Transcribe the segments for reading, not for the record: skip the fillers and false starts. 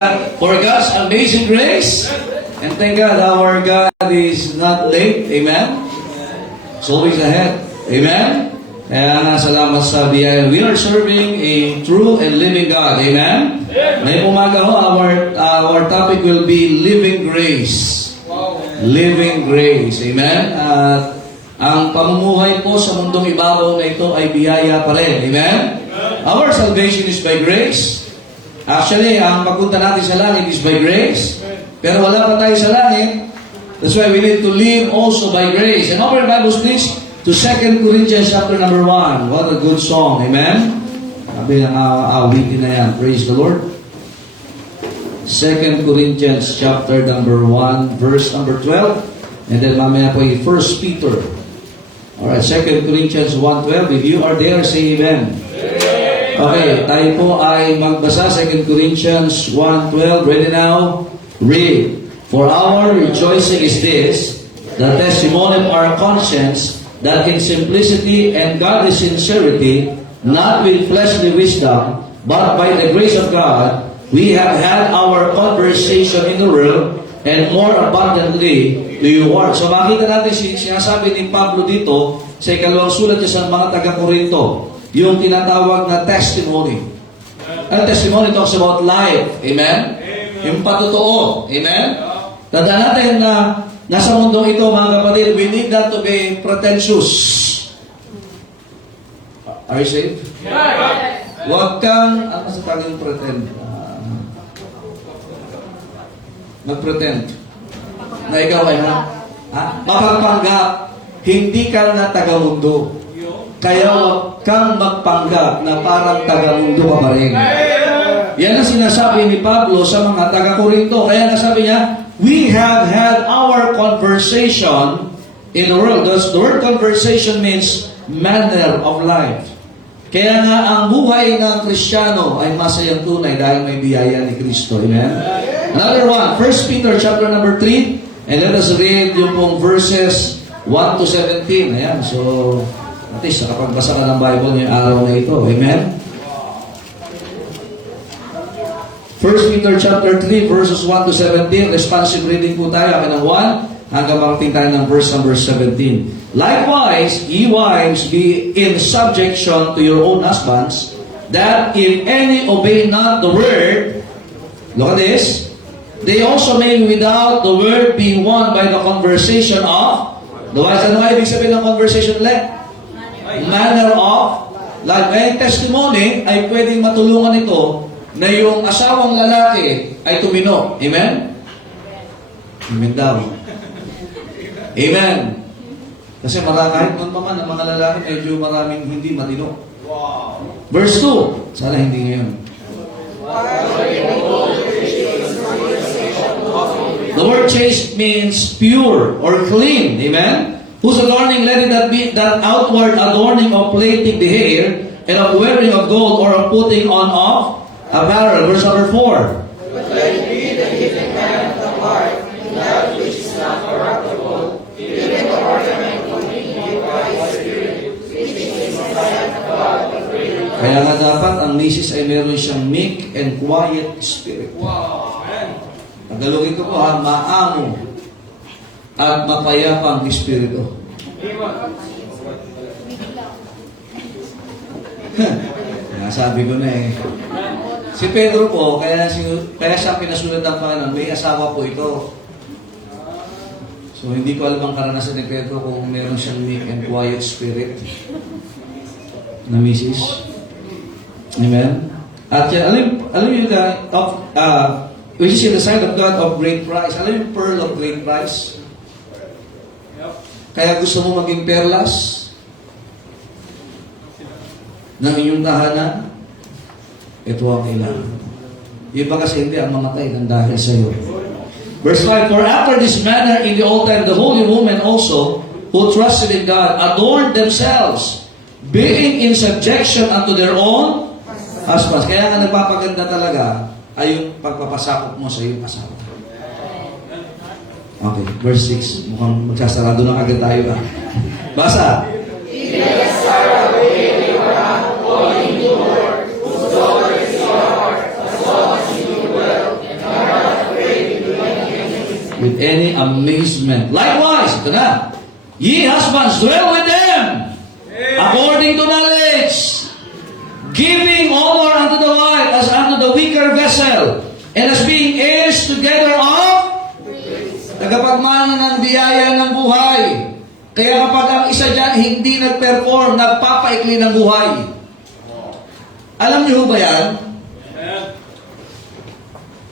For God's amazing grace. And thank God our God is not late. Amen? It's always ahead. Amen? Kaya salamat sa biyaya. We are serving a true and living God. Amen? Ngayong umaga ho, our topic will be living grace. Living grace. Amen? At ang pamumuhay po sa mundong ibabaw na ito ay biyaya pa rin. Amen? Our salvation is by grace. Actually, ang pagpunta natin sa langit is by grace. Pero wala pa tayo sa langit. That's why we need to live also by grace. And open your Bibles, please, to 2 Corinthians chapter number 1. What a good song. Amen? Sabi ng awitin na yan. Praise the Lord. 2 Corinthians chapter number 1, verse number 12. And then mamaya po yung 1 Peter. Alright, 2 Corinthians 1:12. If you are there, say amen. Okay, tayo po ay magbasa 2 Corinthians 1:12. Ready now? Read. For our rejoicing is this, the testimony of our conscience, that in simplicity and godly sincerity, not with fleshly wisdom, but by the grace of God, we have had our conversation in the world, and more abundantly to you ward. So makita natin sinasabi ni Pablo dito sa ikalawang sulat niya sa mga taga-Korinto, yung tinatawag na testimony. Ang testimony talks about life. Amen? Yung patotoo. Amen? Tandaan natin na nasa mundong ito, mga kapatid, we need not to be pretentious. Are you saved? Huwag kang, ano sa tawag yung pretend? Mag-pretend. Na ikaw ay mapagpanggap. Hindi ka na taga-mundo. Kaya huwag kang magpanggap na parang taga-mundo ka pa rin. Yan ang sinasabi ni Pablo sa mga taga-Korinto. Kaya nasabi niya, we have had our conversation in the world. The word conversation means manner of life. Kaya nga ang buhay ng Kristiyano ay masayang tunay dahil may biyaya ni Kristo. Amen? Another one, 1 Peter chapter number 3. And let us read yung pong verses 1 to 17. Ayan, so at least nakapagbasa ka ng Bible ngayong araw na ito. Amen? 1 Peter chapter 3 verses 1 to 17. Responsive reading po tayo. Akin ng 1 hanggang marating tayo ng verse number 17. Likewise, ye wives, be in subjection to your own husbands, that if any obey not the word, look at this, they also may without the word be won by the conversation of the wives. Ano nga ibig sabihin ng conversation ulit? Manner of life. May testimony ay pwedeng matulungan ito na yung asawang lalaki ay tumino. Amen? Amen daw. Amen. Kasi kahit nun pa man ang mga lalaki medyo maraming hindi matino. Verse 2. Sana hindi ngayon. The word chaste means pure or clean. Amen? Whose adorning, let it not be that outward adorning of plaiting the hair, and of wearing of gold, or of putting on of apparel. Verse number 4. But let it be the hidden man of the heart, in that which is not corruptible, even the ornament of meaning by the Spirit, which is the sight of God the freedom. Kaya nga dapat ang misis ay meron siyang meek and quiet spirit. Tagalogin ko po maamo at mapayapang espiritu. Sabi ko na eh. Si Pedro po, kaya siya pinasulat ng Panginoon, may asawa po ito. So hindi ko alam ang karanasan ni Pedro kung meron siyang meek and quiet spirit na misis. Amen? At yan, alam niyo which is in the sight of God of great price. Alam yung pearl of great price? Kaya gusto mo maging perlas ng inyong tahanan, ito ang kailangan. Iba kasi hindi ang mamatay ng dahil sa iyo. Verse 5, for after this manner in the old time, the holy women also, who trusted in God, adorned themselves, being in subjection unto their own husbands. Kaya nga nagpapaganda talaga ay yung pagpapasakop mo sa iyong asawa. Okay, verse 6. Mukhang magsasarado na agad tayo. Basa. Even as Sarah obeyed Abraham, calling the Lord, whose daughter is your heart, as long as you do well, and with any amazement. Likewise, ito na, ye husbands, dwell with them, according to knowledge, giving honor unto the wife as unto the weaker vessel, and as being heirs together of tagapagmana ng biyaya ng buhay. Kaya kapag ang isa dyan hindi nag-perform, nagpapaikli ng buhay. Alam niyo ba yan?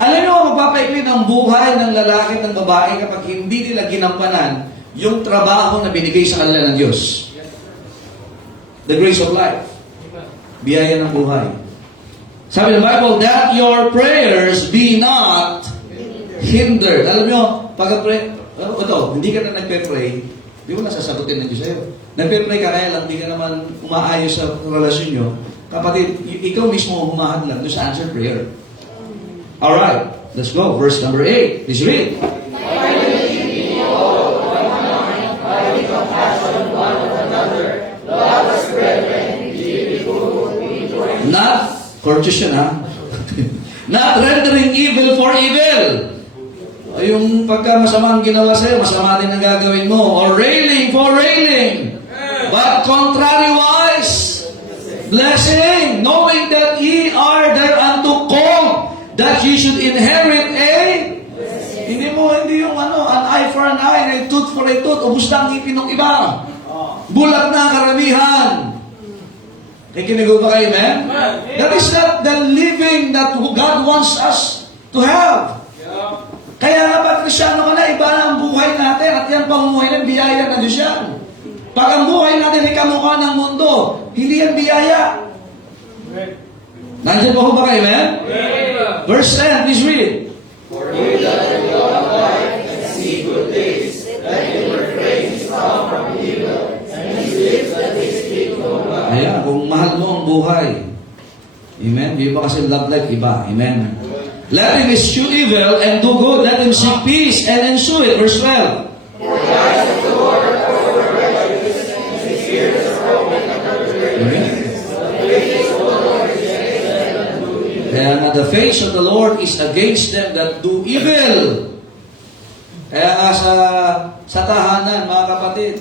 Alam niyo magpapaikli ng buhay ng lalaki at ng babae kapag hindi nila ginampanan yung trabaho na binigay sa kanila ng Diyos. The grace of life. Biyaya ng buhay. Sabi ng Bible, that your prayers be not hindered. Alam niyo, pag-pray, hindi ka na nagpe-pray, di mo nasasagutin ng Diyos sa'yo. Nagpe-pray ka kaya lang, di ka naman umaayos sa relasyon nyo. Kapatid, ikaw mismo humahad lang doon sa answered prayer. Alright, let's go. Verse number 8. Please read. Not, courteous yan ha? Not rendering evil for evil. Yung pagka masama ang ginawa sa'yo, masama din ang gagawin mo. Or railing for railing. But contrariwise, blessing, knowing that ye are thereunto called, that ye should inherit a... Hindi yung an eye for an eye, and a tooth for a tooth, ubus na ang ngipin ng iba. Bulat na karamihan. Nakikinig ba kayo, man? That is not the living that God wants us to have. Kaya nga ba, Krisyano ka na, iba na ang buhay natin at yan pamumuhay ng biyaya na Diyos yan. Pag ang buhay natin ay kamukha ng mundo, hindi yan biyaya. Nandiyan ba kayo, man? Verse 10, please read. For you that know life and see good days, that in refrain from evil, and his lips that they speak no lie. Ayan, kung mahal mo ang buhay. Amen? Iba kasi love life, iba. Amen? Let him eschew evil and do good. Let him seek peace and ensue it. Verse 12. For the eyes of the Lord are over righteous, and his ears are open unto the Amen? Kaya nga, the face of the Lord is against them that do evil. Kaya nga sa tahanan, mga kapatid,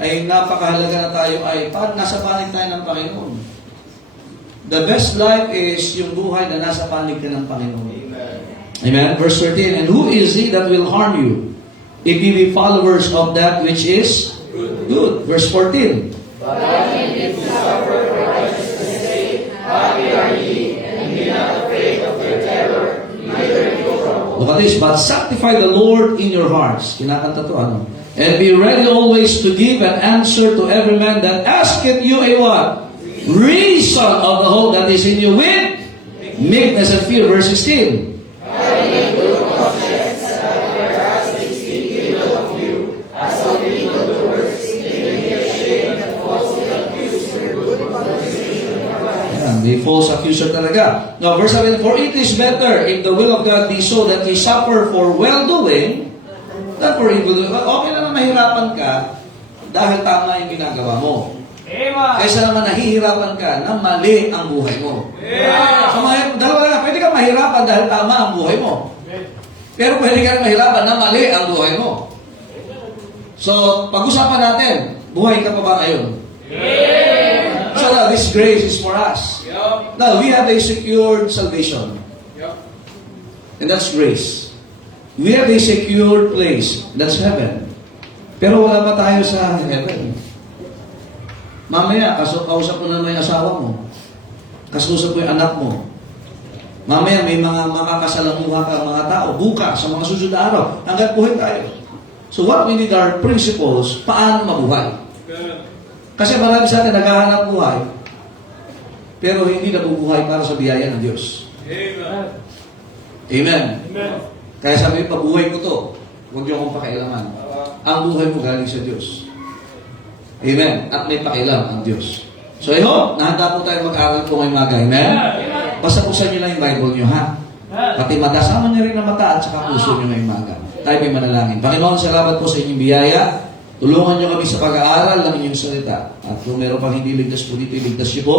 ay napakahalaga na tayo ay nasa panig tayo ng Panginoon. The best life is yung buhay na nasa panig ka ng Panginoon. Amen. Verse 13, and who is he that will harm you, if ye be followers of that which is good? Verse 14. But in it to suffer for righteousness' sake, happy are ye, and be not afraid of their terror, neither be troubled. Look at this, but sanctify the Lord in your hearts. Kinakanta to ano? And be ready always to give an answer to every man that asketh you a what? Reason of the hope that is in you with meekness and fear. Verse 16. Having a good conscience, that whereas they speak evil of you, as of evildoers, they may be ashamed and falsely accuse your good conversation. Ayan, may false accuser talaga. Now, verse 7, for it is better if the will of God be so that ye suffer for well-doing than for evil-doing. Okay naman mahirapan ka dahil tama yung ginagawa mo. Kaysa naman nahihirapan ka na mali ang buhay mo. So, dalawa na, pwede ka mahirapan dahil tama ang buhay mo. Pero pwede ka mahirapan na mali ang buhay mo. So, pag-usapan natin, buhay ka pa ba ngayon? So now, this grace is for us. Now, we have a secured salvation. And that's grace. We have a secured place. That's heaven. Pero wala pa tayo sa heaven. Mamaya, kausap mo na yung asawa mo. Kasusap mo yung anak mo. Mamaya, may mga makakasalamuha ka mga tao. Bukas, sa mga susunod na araw. Hanggang buhay tayo. So what we need are principles, paano mabuhay. Kasi marami sa atin naghahanap buhay, pero hindi nabubuhay para sa biyaya ng Diyos. Amen. Kaya sabi, pabuhay ko to. Huwag niyo akong pakialaman. Ang buhay mo galing sa Diyos. Amen. At may pakialam ang Diyos. So I hope, nahanda po tayo mag-aral po ngayong maga. Amen? Basta buksan niyo lang yung Bible niyo, ha? Pati mata, sama niyo rin ang mata at saka puso niyo ngayong maga. Tayo may manalangin. Panginoon, salamat po sa inyong biyaya. Tulungan niyo kami sa pag-aaral ng inyong salita. At kung meron pang hindi ligtas po dito, ligtas niyo po.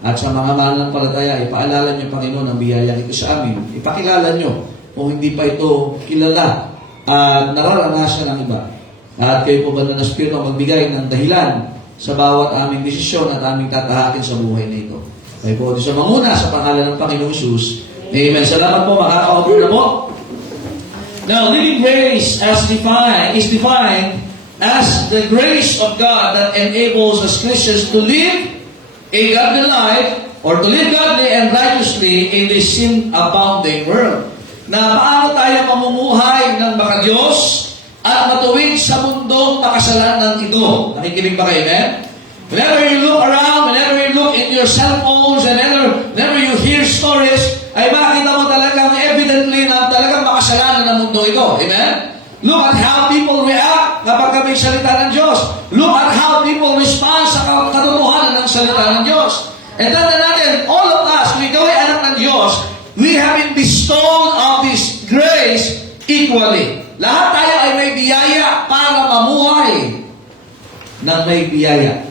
At sa mga mananampalataya, ipaalala niyo, Panginoon, ang biyaya ito sa amin. Ipakilala niyo kung hindi pa ito kilala at nararanasan ng iba. At kayo po ba na Espiritu ang magbigay ng dahilan sa bawat aming desisyon at aming tatahakin sa buhay na ito. Kayo po sa manguna sa pangalan ng Panginoong Hesus. Amen. Salamat po, makaka-offer na po. Now, living grace is defined as the grace of God that enables us Christians to live a godly life or to live godly and righteously in this sin-abounding world. Na paano tayo mamumuhay ng makadiyos at matuwid sa mundong makasalanan ito. Nakikinig ba kayo, amen? Whenever you look around, whenever you look in your cell phones, and whenever you hear stories, ay makita mo talagang evidently na talagang makasalanan ng mundo ito. Amen? Look at how people react kapag may salita ng Diyos. Look at how people respond sa katotohanan ng salita ng Diyos. And tanda natin, all of us, kung ikaw ay anak ng Diyos, we have been bestowed of this grace equally. Lahat tayo ay may biyaya para mamuhay ng may biyaya.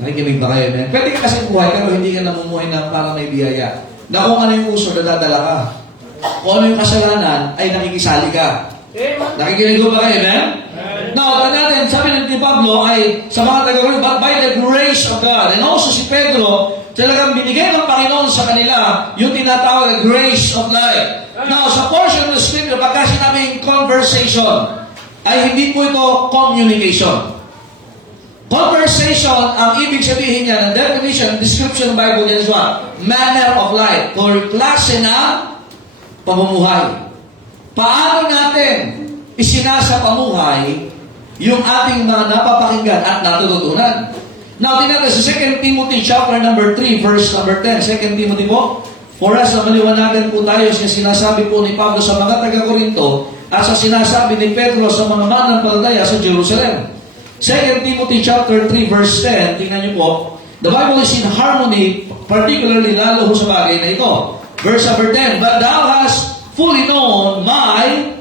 Nakikinig ba kayo? Man? Pwede ka kasi buhay pero hindi ka namumuhay ng para may biyaya. Na kung ano yung uso, nadadala ka. Kung ano yung kasalanan, ay nakikisali ka. Nakikinig ba kayo? Man? Now, natin, sabi ni Pablo ay sa mga taga-Korinto, but by the grace of God. And also si Pedro, talagang binigay ng Panginoon sa kanila yung tinatawag na grace of life. Now, sa portion of the scripture, pagka sinabing conversation, ay hindi po ito communication. Conversation, ang ibig sabihin niya, ng definition, description ng Bible yan is what? Manner of life, or klase na pamumuhay. Paano natin isinasa pamuhay yung ating mga napapakinggan at natututunan? Now, tingnan natin sa 2 Timothy chapter number 3, verse number 10. 2 Timothy po, for us na maliwanagan po tayo sa sinasabi po ni Pablo sa mga taga-Korinto at sa sinasabi ni Pedro sa mga mananampalataya sa Jerusalem. 2 Timothy chapter 3 verse 10, tingnan niyo po, the Bible is in harmony, particularly lalo sa bagay na ito. Verse number 10, but thou hast fully known my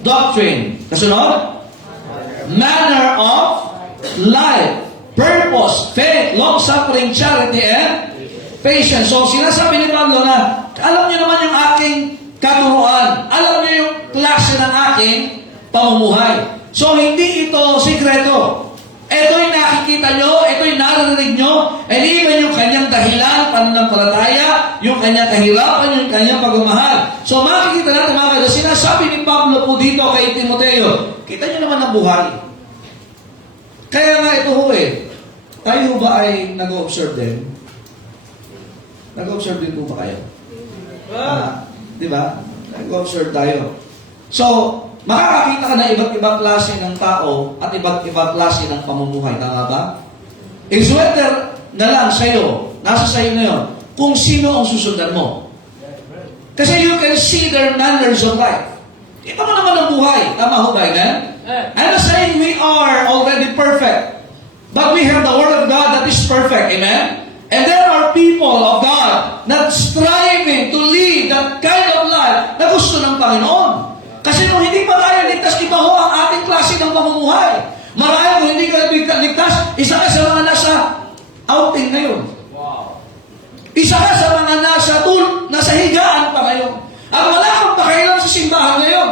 doctrine. Kasunod? Manner of life, purpose, faith, long-suffering, charity, and patience. So sinasabi ni Pablo na, alam niyo naman yung aking katuruan, alam niyo yung klase ng aking pamumuhay. So, hindi ito sikreto. Ito'y nakikita nyo, ito'y naririnig nyo, and even yung kanyang dahilan, pananampalataya, yung kanyang kahirapan, yung kanyang pagmamahal. So, makikita natin mga kaibigan, sinasabi ni Pablo po dito kay Timoteo, kita nyo naman ang buhay. Kaya nga ito ho tayo ba ay nag-observe din? Nag-observe din po ba kayo? Di ba? Nag-observe tayo. So, makakakita ka na iba't ibang klase ng tao at iba't ibang klase ng pamumuhay. Tama ba? I-sweater na lang sa'yo, nasa sa'yo na yun, kung sino ang susundan mo. Kasi you can see their manners of life. Ito mo naman ang buhay. Tama ho ba, amen? I'm not saying we are already perfect, but we have the Word of God that is perfect, amen? And there are people of God not striving to live that kind of life na gusto ng Panginoon. Kasi nung hindi pa tayo ligtas, iba ho ang ating klase ng pamumuhay. Marami kung hindi ka ligtas, isa ka sa mga nasa outing ngayon. Isa ka sa mga nasa higaan pa ngayon. At wala kang pakailan sa simbahan ngayon.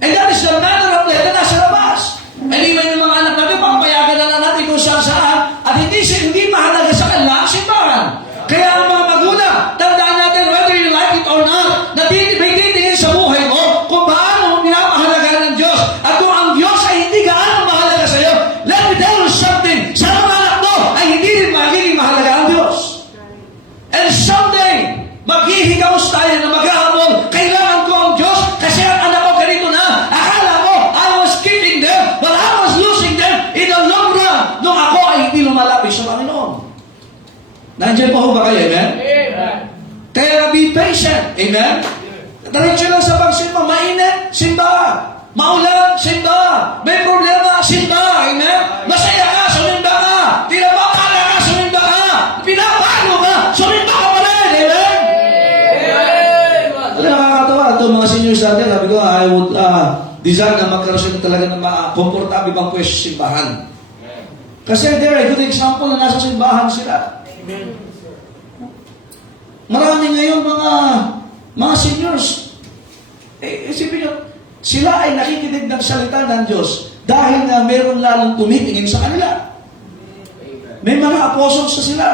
And that is the manner of life na nasa labas. And even yung mga anak natin, papayagan na lang natin kung saan at hindi mahalaga sa kanila ang simbahan. Kaya ang mga magulang, tandaan natin, whether you like it or not, na may titingin sa buhay mo kung paano minamahalaga ng Diyos. At kung ang Diyos ay hindi gaano mahalaga sa iyo, let me tell you something, sa mga anak mo ay hindi rin magiging mahalaga ang Diyos. And someday, maghihigamos tayo na maghahabol, kailangan ko ang Diyos kasi ang anak ko ganito na. Akala mo, I was keeping them, but I was losing them in the long run nung ako ay hindi lumalapit sa Panginoon. Nandiyan pa ho ba kayo, amen? Amen. Kaya be patient, amen? Diretso lang sa pagsimba, mainit, simba. Maulan, simba. May problema, simba, amen? Masaya ka, sumimba ka. Tinabakala ka, sumimba ka. Pinapago ka, sumimba ka pa rin, amen? Alam, nakakatawa. Ito mga seniors natin, sabi ko, I would desire na magkaroon talaga ng komportable bang pwesto sa simbahan. Kasi there, a good example na nasa simbahan sila. Marami ngayon mga seniors. Isipin nyo, sila ay nakikinig ng salita ng Diyos dahil nga meron lalong tumitingin sa kanila. May mga apostles sa sila.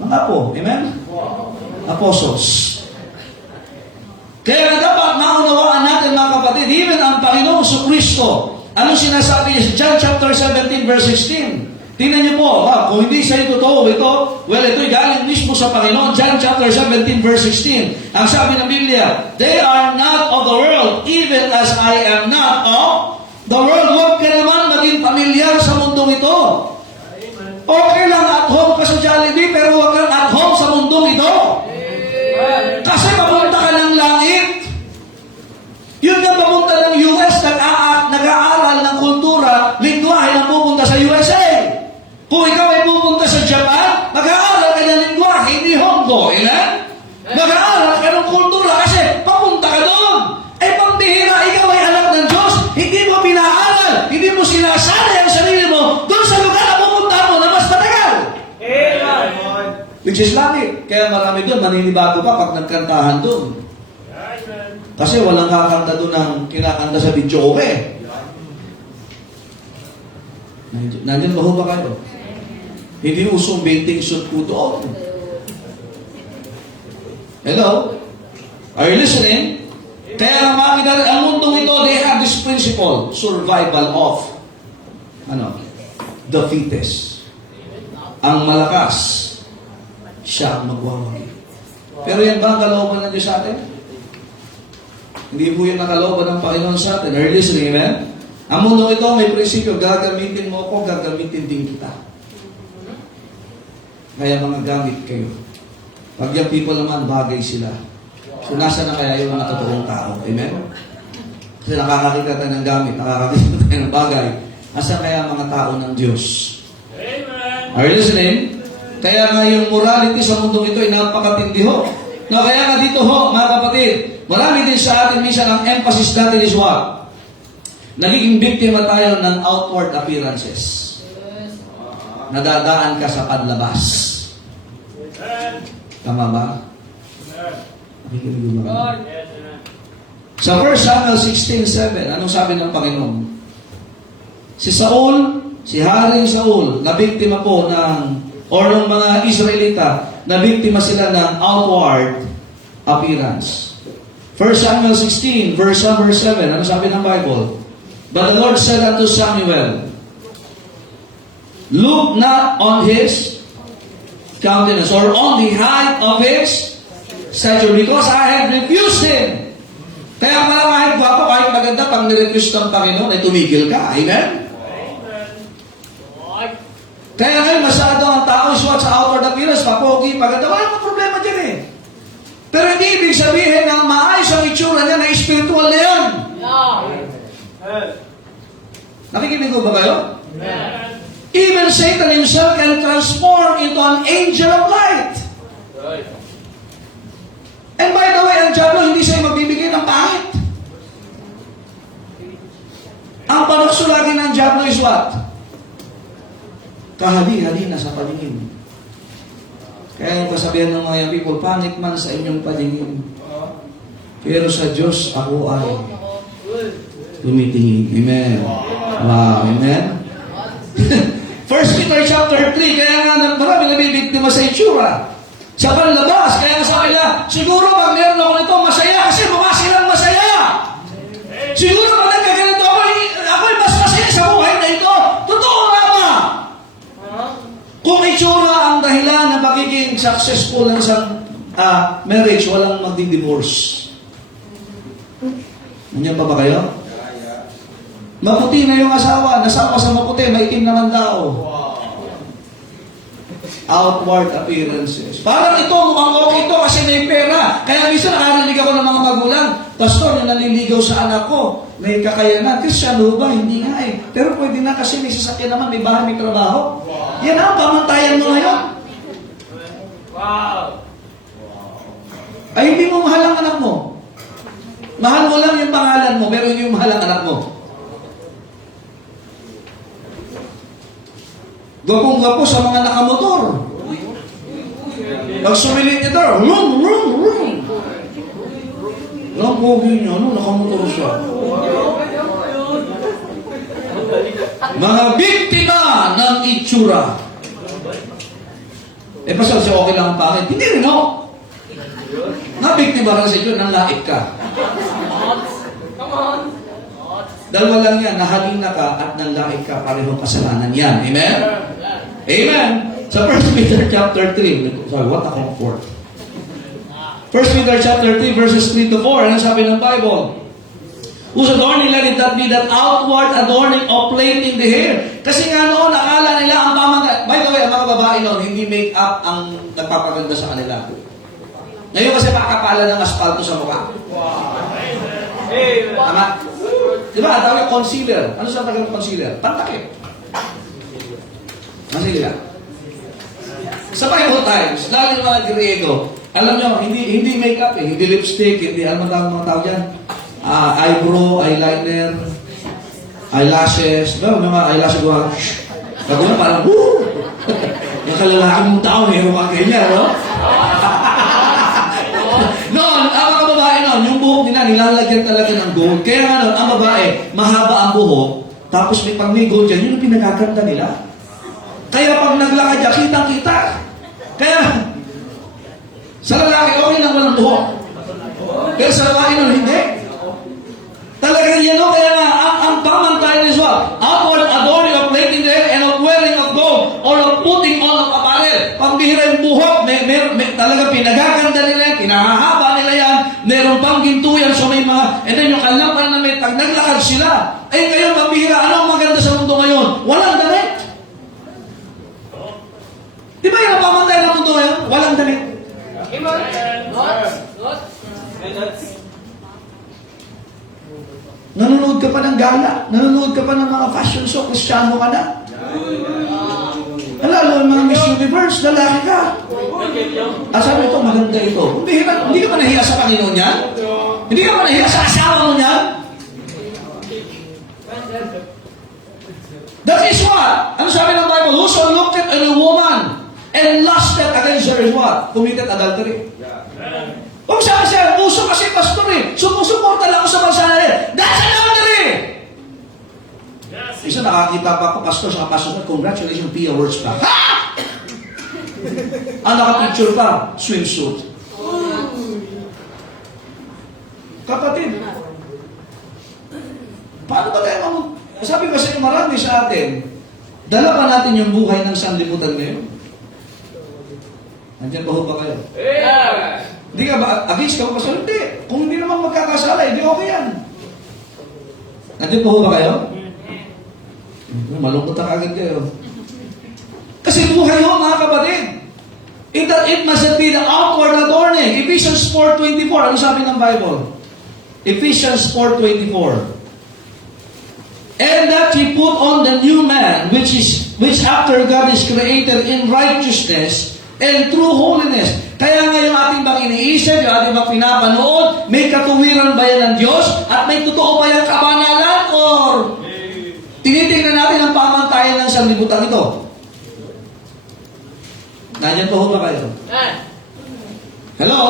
Mga apo, amen? Apostles. Kaya dapat maunawaan natin mga kapatid, even ang Panginoong Kristo, anong sinasabi niya sa John chapter 17 verse 16? Tingnan niyo po, kung hindi sa totoo ito, well, ito'y galing mismo sa Panginoon. John chapter 17 verse 16. Ang sabi ng Biblia, they are not of the world, even as I am not of the world. Huwag ka naman maging pamilyar sa mundong ito. Okay lang at home ka sa Jollibee, pero huwag kang at home sa mundong ito. Kasi papunta ka ng langit. Yun nga papunta ng US, nag-aaral ng kultura, lingwahe na pupunta sa USA. Kung ikaw ay pupunta sa Japan, mag-aaral ka ng lingwahe, hindi Hongo, ilan? Mag-aaral ka ng kultura kasi papunta ka doon. Pambihira, ikaw ay anak ng Diyos, hindi mo pinaaral, hindi mo sinasanay ang sarili mo doon sa lugar na pupunta mo na mas matagal. Amen. Which is langit. Kaya marami doon, maninibago pa pag nagkantahan doon. Kasi walang kakanta doon ng kinakanta sa video, okay? Nandiyan ba ho ba kayo? Hindi usong bathing suit po doon. Hello? Are you listening? Kaya makikita rin, ang mundong ito, they have this principle, survival of the fittest. Ang malakas, siya ang magwawagi. Pero yan ba ang kalooban ng Diyos sa atin? Hindi po yun ang kalooban ng Panginoon sa atin. Are you listening, amen? Ang mundo ito, may prinsipyo, gagamitin mo ako, gagamitin din kita. Kaya mga gamit kayo. Pag yung people naman, bagay sila. So, nasa na kaya yung mga totoong tao? Amen? Kasi nakakakita tayo ng gamit, nakakakita tayo ng bagay. Asa kaya mga tao ng Diyos? Amen! Are you listening? Kaya nga yung morality sa mundong ito ay napakatindi ho. No, kaya nga dito ho, mga kapatid, marami din sa atin minsan ang emphasis natin is what? Nagiging biktima tayo ng outward appearances. Nadadaan ka sa panlabas. Tama ba? Sa 1 Samuel 16:7, anong sabi ng Panginoon? Si Saul, si Haring Saul, nabiktima po ng mga Israelita, nabiktima sila ng outward appearance. 1 Samuel 16, verse number 7, ano sabi ng Bible? But the Lord said unto Samuel, look not on his countenance or on the height of his stature, because I have refused him. Kaya kahit gwapo, kahit maganda, pag nirefuse ng Panginoon, ay tumigil ka. Amen? Kaya ngayon, masyado ang tao suwat sa outward appearance, papogi, maganda, wala namang problema dyan eh. Pero hindi ibig sabihin na maayos ang itsura niya na spiritual na yan. Nakikinig ko ba kayo? Even Satan himself can transform into an angel of light. And by the way, ang diablo hindi sa'yo magbibigay ng pangit. Ang panukso lagi ng diablo is what? Kahali-hali na sa paningin. Kaya yung kasabihan ng mga people, pangit man sa inyong paningin. Pero sa Diyos, ako ay tumitingin. Amen. Wow, amen. 1 Peter chapter 3, kaya nga marami nabibiktima sa itsura. Sa panlabas, kaya sabi nila, siguro pag meron ako nito, masaya kasi mukha silang masaya. Siguro pag nagkaganito ako'y mas masaya sa buhay na ito. Totoo nga ba? Kung itsura ang dahilan na magiging successful ng isang marriage, walang magdi-divorce. Nandiyan pa ba kayo? Maputi na yung asawa, nasawa sa maputi, maitim naman tao. Outward appearances. Parang ito, mukhang okay ito kasi may pera. Kaya minsan nakarinig ako ng mga magulang, Pastor, yung naliligaw sa anak ko, may kakayanan. Kristyano ba? Hindi nga eh. Pero pwede na kasi may sasakyan naman, may bahay, may trabaho. Yan ang pamantayan mo ngayon. Wow! Ay, hindi mo mahal ang anak mo. Mahal mo lang yung pangalan mo, pero hindi mo mahal ang anak mo. Gwapong-gwapo sa mga nakamotor. Pag sumilit ito, rum, rum, rum. pogi niya, nakamotor siya. Mga biktima ng itsura. Pasal siya okay lang ang pangit. Hindi rin ako. Nabiktima ka sa itsura, nanlait ka. Dalawa lang yan, nahalina ka at nanlait ka, parehong kasalanan yan. Amen? Amen? Sa 1 Peter chapter 3, sorry, what a comfort. 1 Peter chapter 3, verses 3 to 4, ano sabi ng Bible? Whose adorning let it not be that outward adorning of plaiting the hair. Kasi nga noon, akala nila ang pamangka. By the way, ang mga babae noon, hindi make-up ang nagpapaganda sa kanila. Ngayon kasi pakapala ng asfalto sa mukha. Tama? Di ba? Tawag concealer. Ano sa tagal ng concealer? Pantakip. Masili ka. Sa Bible times, lalo yung mga Griego, alam nyo, hindi make-up hindi lipstick, hindi, ano mga tawag dyan? Eyebrow, eyeliner, eyelashes, no? Yung mga eyelashes ko, gagawin parang, woo! Yung kalalaki mong tao, meron kang ganyan, no? Noon, ang mga babae noon, yung buhok nila, nilalagyan talaga ng gold. Kaya nga noon, ang babae, mahaba ang buhok, tapos pag may gold dyan, yun ang pinagaganda nila. Kaya pag naglakad niya, kitang-kita. Kaya, sa lalaki, okay lang walang buhok. Pero sa babae noon, hindi. Talagang yan o, kaya nga, ang pamantayan is what? Outward adorning of plaiting the hair and of wearing of gold or of putting on of apparel. Pambihira yung buhok, talaga pinagaganda nila yan, pinahahaba nila yan, meron pang gintuyan, so may mga, and then yung kanilang panamit, pag naglakad sila, ay ngayon, pambihira, ano ang maganda sa mundo ngayon? Walang damit. Di ba yung pamantayan ng mundo ngayon? Walang damit. Nanonood ka pa ng gala. Nanonood ka pa ng mga fashion show. Kristyano ka na. Lalo yung mga Miss Universe, lalaki ka. Sabi ito, maganda ito. Hindi ka pa nahiya sa Panginoon yan? Hindi ka pa nahiya sa asawa mo yan? That is what? Ano sabi ng Bible? Whoso looked at a woman and lusted against her is what? Committed adultery. Kung sabi siya, puso kasi pastor sumusuporta lang ako sa bansa na rin. That's adultery! Yes. Isa nakakita pa ako, pastor, sa pastor, congratulations, be awards pa. Ha! Naka-picture pa, swimsuit. Kapatid, paano ba tayo sabi kasi marami sa atin, dala pa natin yung buhay ng sanlibutan ngayon. Nandiyan ba ho ba kayo? Yeah. Hindi ka ba, against ka ba? Hindi. Kung hindi naman magkakasala, hindi okay yan. Nandiyan ba ho ba kayo? Malungkot na kagad kayo. Kasi buhay ho, mga kapatid. It must be the outward adorning. Ephesians 4:24. Ano sabi ng Bible? Ephesians 4:24. And that ye put on the new man, which after God is created in righteousness and true holiness. Kaya nga yung ating bang iniisip, yung ating bang pinapanood, may katuwiran ba yan ng Diyos? At may totoo ba yung kabanalan? Or tinitingnan natin ang pamantayan ng sanlibutan ito? Nandiyan po ba kayo? Hello?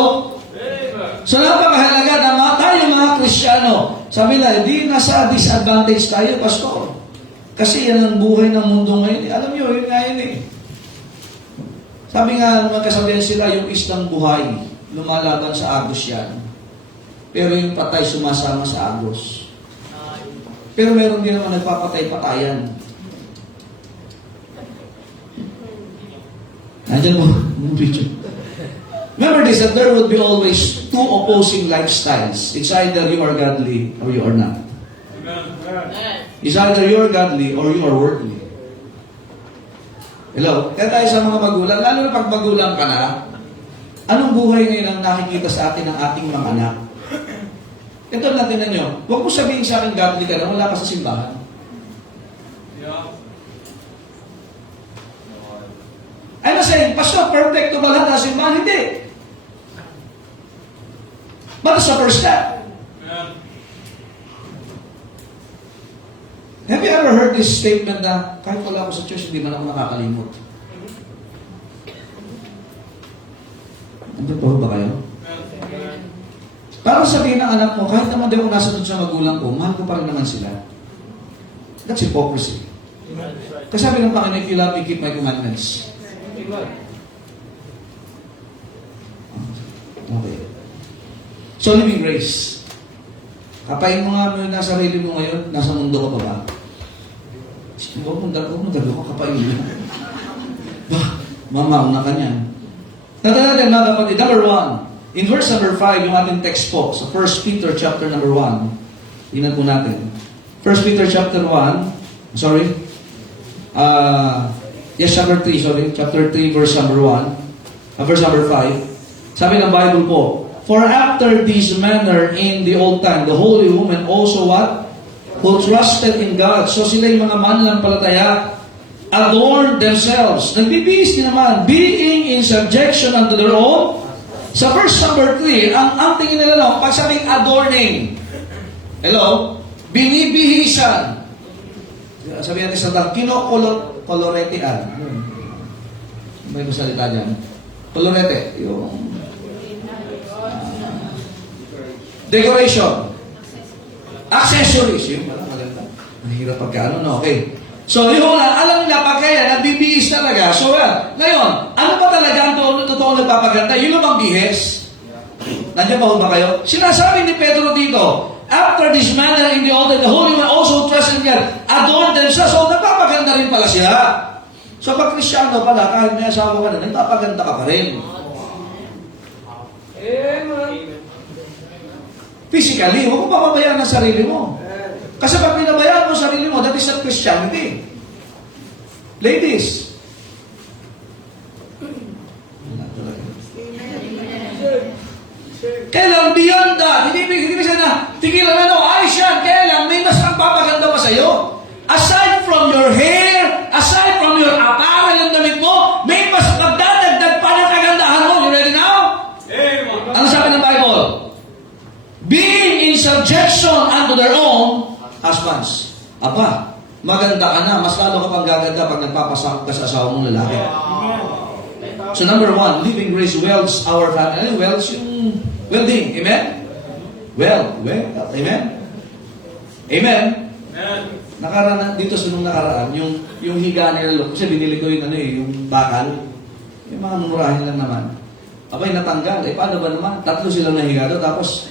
So napakahalaga na tayo mga Kristiyano. Sabi na, hindi nasa disadvantage tayo, pastor. Kasi yan ang buhay ng mundo ngayon. Alam nyo, yun nga yun eh. Sabi nga, magkasabihan sila, yung islang buhay, lumalaban sa agos yan. Pero yung patay, sumasama sa agos. Pero meron din naman nagpapatay-patayan. Nandiyan mo, remember this, that there would be always two opposing lifestyles. It's either you are godly or you are not. It's either you are godly or you are worldly. Hello? Kaya tayo sa mga magulang, lalo na pag magulang ka na, anong buhay ngayon ang nakikita sa atin ng ating mga anak? Ito natin na nyo, huwag mo sabihin sa akin godly ka na, wala ka sa simbahan. I'm not saying, pastor, perfect ba lahat ng simbahan? Hindi. But it's the first step. Have you ever heard this statement na kahit wala ako sa church, hindi man ako nakakalimot? Ano po ba kayo? Para sabihin ng anak mo, kahit naman di ako nasa doon sa magulang ko, mahal ko pa rin naman sila. That's hypocrisy. Kasi sabi ng Panginoon, if you love me, keep my commandments. Okay. So, living grace. Kapain mo nga na sarili mo ngayon, nasa mundo ka pa ba? Huwag mong dalawa, kapain mo. Mamauna ka niyan. Natala natin mga kapatid, number 1, in verse number 5, yung ating text po, sa 1 Peter chapter number 1, tingnan po natin. 1 Peter chapter 1, sorry, chapter 3, chapter 3, verse number 1, verse number 5, sabi ng Bible po, for after this manner in the old time, the holy woman also what? Who trusted in God. So sila yung mga mananampalataya, adorned themselves. Nagbibihis din naman, being in subjection unto their own. Sa verse number 3, ang tingin nila lang, pag sabing adorning, hello? Binibihisan. Sabi natin sa tag, kinokoloretean. May masalita dyan. Kolorete. Yung decoration. Accessories. Yung maganda. Mahirap pagka no? Okay. So, yung alam nila, pag kaya, nagbibihis talaga. So, ngayon, ano pa talaga ang totoong nagpapaganda? Yung lumang bihis. Nandiyan ba kayo? Sinasabi ni Pedro dito, after this manner in the old and the holy one also trusted in God, adorned themselves. So, nagpapaganda rin pala sila. So, pag Kristyano pala, kahit may asawa ka na, nagpapaganda ka pa rin. Physically, huwag mo papabayaan ang sarili mo. Kasi pag pinabayaan mo sarili mo, that is not Christianity. Ladies. Kailan beyond that? Hindi ba siya na, tigilan na, no, ayos yan. Kailan may mas magpapaganda pa sa'yo. Aside from your hair, aside from your apparel, yung damit mo, may mas magdadagdag pa ng kagandahan mo. You ready now? Ano sabi ng Bible? Being in subjection unto their own husbands. Apa, maganda ka na. Mas lalo ka pang gaganda pag nagpapasakot ka sa asawa mong lalaki. So number 1, living grace welds our family. Welds yung welding. Amen? Well, amen? Amen? Nakaraan dito sa nung nakaraan, yung higa nila, kasi binili ko yung bakal. Yung mga murahin lang naman. Abay, natanggal. Paano ba naman? 3 silang nahiga doon. Tapos,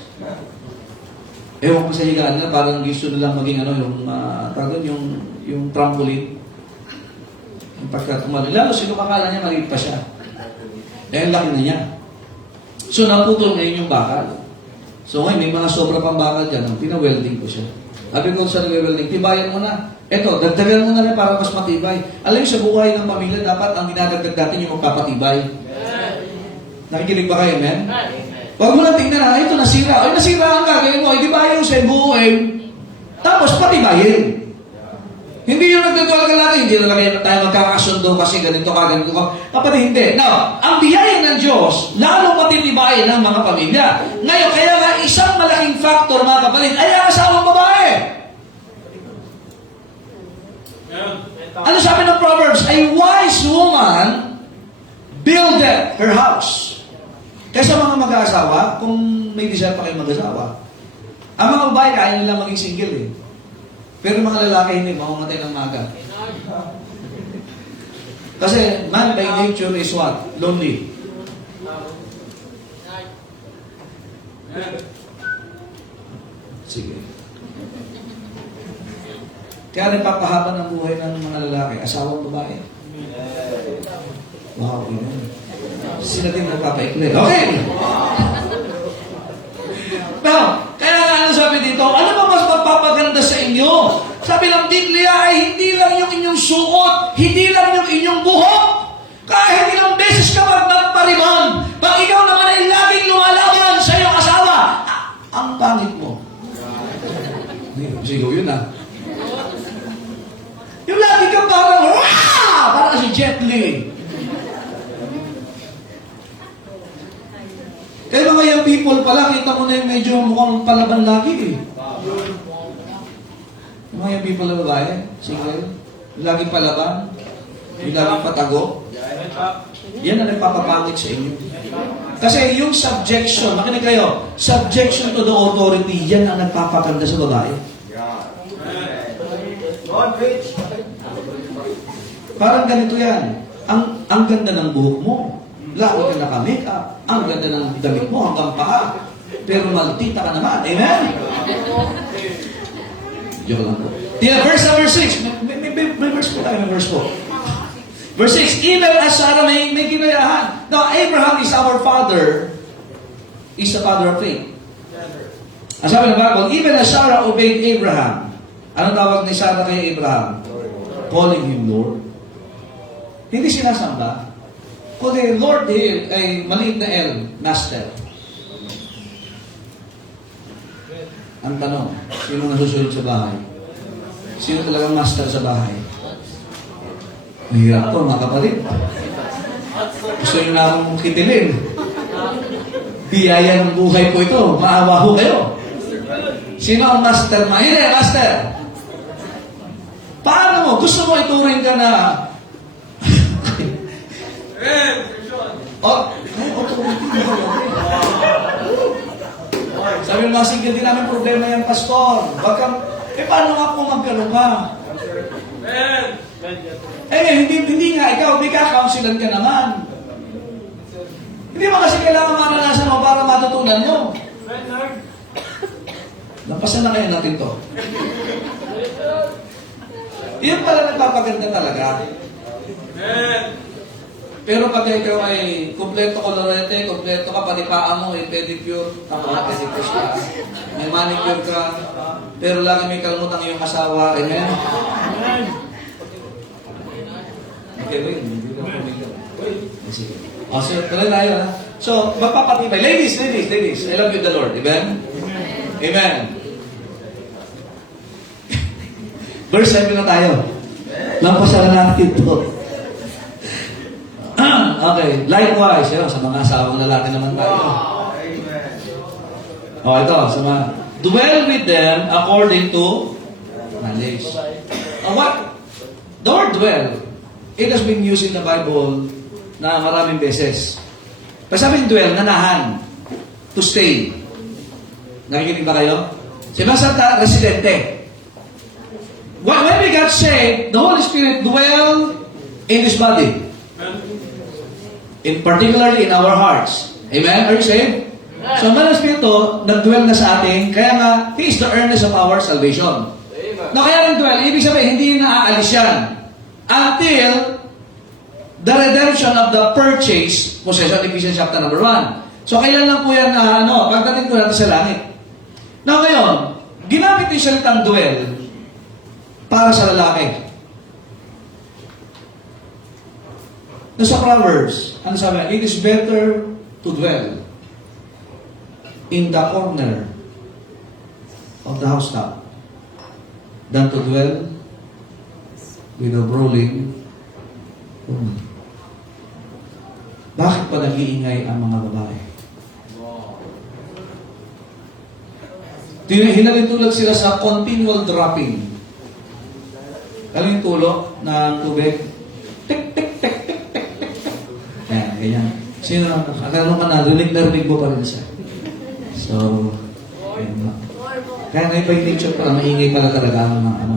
ewan ko sa higaan nila, parang gusto nilang maging yung trampoline. Yung pagka tumalo. Lalo sino kakala niya, maliit pa siya. Dahil laki na niya. So, naputol ngayon yung bakal. So, ngayon, may mga sobra pang bakal dyan. Pina-welding ko siya. Sabi ko sa nag-welding, tibayan mo na. Eto, dagdagan mo na rin para mas matibay. Alam mo, sa buhay ng pamilya, dapat ang dinadagdag natin yung magpapatibay. Nakikinig ba kayo, men? Huwag mo lang tingnan na, ito nasira. Ay, nasira ang gagawin mo. Di ba yung sa buuin? Tapos patibayin. Hindi yung nagdadwal ka lang, hindi na lang tayo magkakasundo kasi ganito ka. Kapatid, hindi. Now, ang biyaya ng Diyos, lalo patitibayin ng mga pamilya. Ngayon, kaya nga isang malaking factor, mga kapatid, ay ang asawang babae. Ano sabi ng Proverbs? A wise woman buildeth her house. Kaya sa mga mag-aasawa, kung may desire pa kayo mag-asawa, ang mga babae, kaya nila maging single eh. Pero mga lalaki hindi, mamamatay ng maga. Kasi man by nature is what? Lonely. Sige. Kaya nagpapahaba ng buhay ng mga lalaki, asawang babae. Wow, yun. Sila din nagpapaikli. Okay! Now, kaya ano sabi dito, ano ba mas magpapaganda sa inyo? Sabi ng Biblia ay hindi lang yung inyong suot, hindi lang yung inyong buhok. Kahit ilang beses ka magpariban, pag ikaw naman ay laging lumalaban sa iyong asawa, ang pangit mo. Sigaw yun Yung lagi ka parang, parang si Jet Li. Kaya mga young people pala, kita mo na yung medyo mukhang palaban lagi eh. Mga young people na babae, single, laging palaban, yung laging patago. Yan ang nagpapapangit sa inyo. Kasi yung subjection, makinig kayo, subjection to the authority, yan ang nagpapaganda sa babae. Parang ganito yan. Ang ganda ng buhok mo. Lalo ka naka-makeup. Ang ganda ng damit mo hanggang paa. Pero maldita ka naman. Amen? Joke lang po. Yeah, verse number 6. May verse po tayo. May verse po. Verse 6. Even as Sarah may ginayahan. Now, Abraham is our father. Is the father of faith. Ang sabi ng Bible, even as Sarah obeyed Abraham. Anong tawag ni Sarah kay Abraham? Calling him Lord. Hindi sinasamba. Kundi Lord here ay maliit na L, Master. Ang tanong, sino nasusunod sa bahay? Sino talagang master sa bahay? Mahirap po, mga kapatid. Gusto nyo na akong kitilin. Biyaya ng buhay ko ito. Maawa ho kayo. Sino ang master? Hindi, master. Paano mo? Gusto mo ituring ka na sabi mo, sige, hindi namin problema yan, pastor. Wag kang, paano nga po magkaroon ka? Hindi nga, ikaw, may ka-counselan ka naman. Hindi mo kasi kailangan maranasan mo para matutunan mo. Lampasan na kayo natin to. Yun pala nagpapaganda talaga. Pero pag ikaw ay kumpleto kolorete, kumpleto ka, pati paa mo, pedicure, pedicure ka, may manicure ka, pero lagi may kalmutang iyong asawa, amen? Okay ba yun? Hindi ka pumigil. Sige. So, tuloy tayo, ha? So, magpapatibay. Ladies, I love you the Lord, amen? Amen. Verse 7 na tayo. Lampasan na natin ito. Okay, likewise, yun, sa mga asawang lalaki naman tayo. Ito, sa mga, dwell with them according to knowledge. What? The word dwell, it has been used in the Bible na maraming beses. Pag sabing dwell, nanahan, to stay. Nakikinig ba kayo? Siya sa residente. When we got saved, the Holy Spirit dwell in this body. In particularly in our hearts. Amen? Are you saved? So, ang Banal Espiritu, nag-dwell na sa atin, kaya nga, He is the earnest of our salvation. No, kaya nag-dwell, ibig sabihin, hindi naaalis yan. Until the redemption of the purchase, possession, Ephesians chapter number 1. So, kailan lang po yan na, pagdating po natin sa langit. Now, ngayon, ginamit yung salitang dwell para sa lalaki. Sa Proverbs, ano sabi? It is better to dwell in the corner of the housetop than to dwell with a brawling woman. Bakit pa nag-iingay ang mga babae? Hinalintulad sila sa continual dropping. Ano yung tulog ng tubig? Tik, tik, tik, tik, tik, tik, tik. Ganyan. Sino, akala mo na, rinig mo pa rin siya. So, kaya nga iba yung nature pala, maingay pala talaga ang mga ano.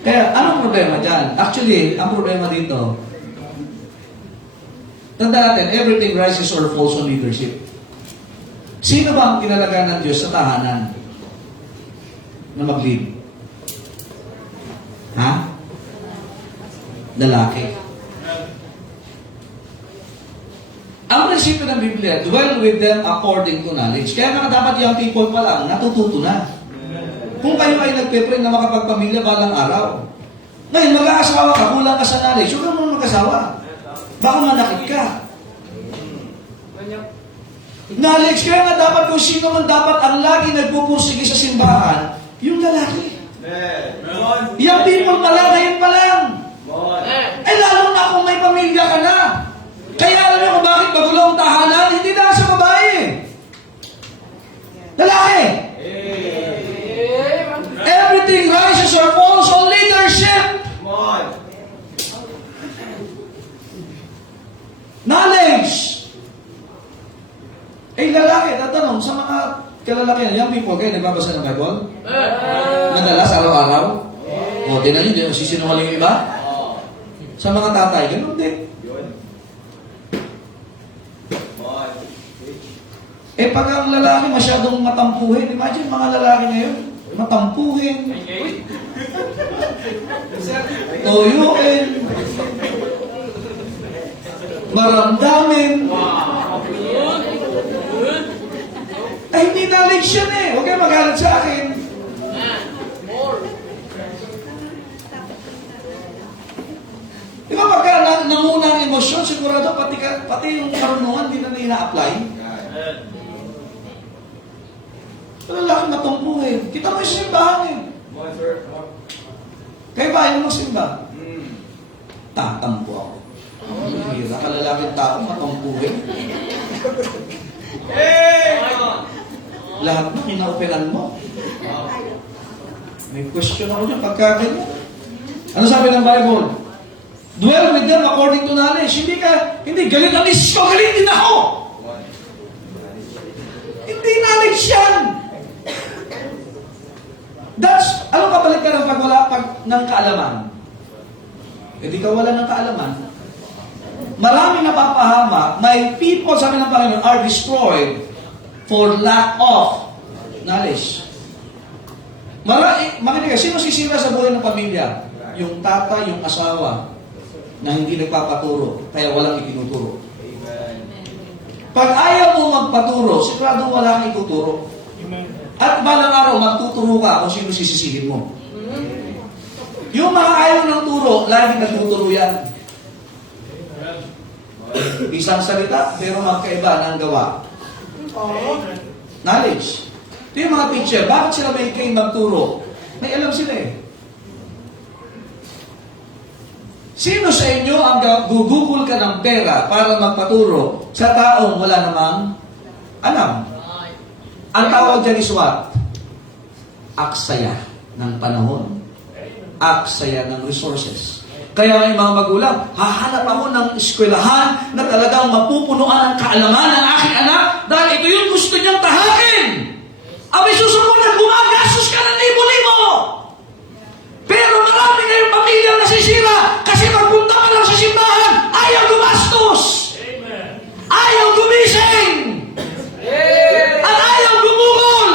Kaya, anong problema dyan? Actually, ang problema dito, tanda natin, everything rises or falls on leadership. Sino ba ang kinalagaan ng Diyos sa tahanan na mag-lead? Ha? Lalaki. Ang prinsipyo ng Biblia, dwell with them according to knowledge. Kaya nga dapat yung people pa lang, natututo na. Kung kayo ay nagpe-pray na makapagpamilya balang araw, ngayon mag-aasawa ka, kulang ka sa knowledge, huwag mo mag-asawa. Baka manakit ka. Knowledge, kaya nga dapat kung sino man dapat ang lagi nagpupursige sa simbahan, yung lalaki. Yung people pala, ngayon pa lang. Lalo na kung may pamilya ka na. Kaya alam niyo kung bakit magulo ang tahanan? Hindi dahil sa babae. Lalaki. Everything rises or falls on leadership. Kalalakihan, young people, kayo nagbabasa ng Bible? Madalas, araw-araw? O, tinan nyo, di mo sisinungaling yung iba? Sa mga tatay, ganun din. Eh, pag ang lalaki masyadong matampuhin, imagine mga lalaki ngayon, matampuhin, toyuin, maramdamin. Ay, hindi knowledge yan eh. Huwag kayo magalit sa akin. Di ba pagka nanguna ang emosyon, sigurado pati yung karunungan hindi na ina-apply. Lalaki matumpuhin. Kita mo yung simbahan eh. Kayo ba ayaw magsimba? Tatampo ako. Hira ka lalaking tao, matumpuhin. Lahat na kinaupilan mo. May question ako dyan, pagka ganyan. Ano sabi ng Bible? Dwell with them according to knowledge. Hindi galit ang isis ko, galit din ako. Hindi knowledge yan. Ano kabalik ka ng ng kaalaman? E di ka wala ng kaalaman. Maraming napapahama. My people, sabi ng Panginoon, are destroyed for lack of knowledge. Makinig ka, sino sisira sa buhay ng pamilya? Yung tata, yung asawa, na hindi nagpapaturo, kaya walang itinuturo. Pag ayaw mo magpaturo, sigurado wala kang ituturo. At balang araw, magtuturo ka kung sino sisisihin mo. Yung mga ayaw ng turo, lagi nagtuturo yan. Isang salita, pero magkaiba ng gawa. Knowledge. Ito yung mga teacher, bakit sila may kayo magturo? May alam sila eh. Sino sa inyo ang gugugol ka ng pera para magpaturo sa taong wala namang alam? Ang tawag dyan is what? Aksaya ng panahon. Aksaya ng resources. Kaya may mga magulang, hahanap ako ng eskwelahan na talagang mapupunuan ang kaalaman ng aking anak dahil ito yung gusto niyang tahakin. Abay susumunod, gumagastos ka ng libo-libo. Pero marami ngayong pamilya na nasisira kasi magpunta ka lang sa simbahan, ayaw gumastos. Ayaw gumising. At ayaw gumugol.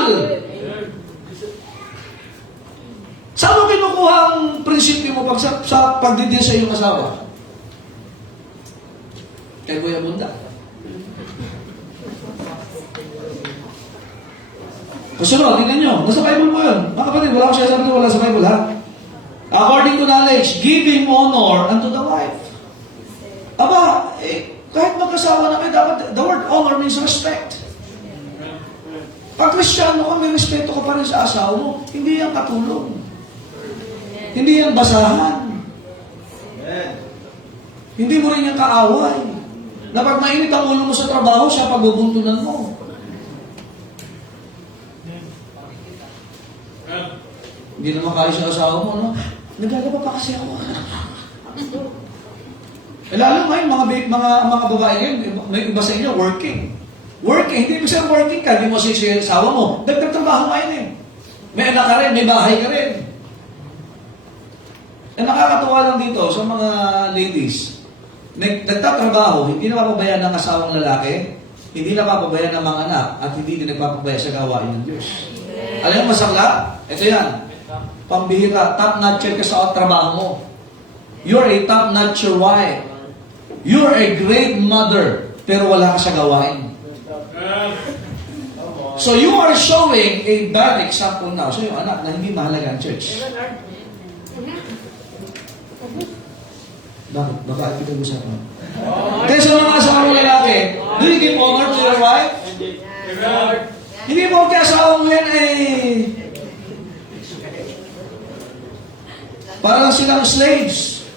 Saan mo kinukuha ang prinsipyo mo sa pagdidil sa iyong asawa? Kay Kuya Bunda. Kasunod, tingnan nyo. Nasa Bible po yun. Mga kapatid, wala ko siya sabi wala sa Bible, ha? According to knowledge, giving honor unto the wife. Aba, kahit magkasawa na kayo, dapat, the word honor means respect. Pag Kristiyano ka, may respeto ka pa rin sa asawa mo. Hindi yan katulong. Hindi yan basahan. Hindi mo rin yan kaaway. Na pag mainit ang ulo mo sa trabaho, siya pagbubuntunan mo. Hindi naman kayo sa asawa mo, no? Naglalaba pa kasi ako. Lalo ngayon, mga babae ngayon, may iba sa inyo, working. Working, hindi mo siya working ka, hindi mo siya asawa mo. Nagtatrabaho ngayon eh. May anak ka rin, may bahay ka rin. Nakakatuwa lang dito sa mga ladies. Nagtatrabaho, hindi napapabayaan ng asawang lalaki, hindi napapabayaan ng mga anak, at hindi din nagpapabaya sa gawain ng Diyos. Alam mo masakla? Ito yan. Pambihira, top-notcher ka sa trabaho mo. You're a top-notcher wife. You're a great mother, pero wala ka sa gawain. So you are showing a bad example now sa iyong anak na hindi mahalaga ang church. Bakit? Baka pinag-usapan. Kaya sa mga asawang lalaki, do you give honor to your wife? Hindi mo kaya asawang yan ay parang silang slaves.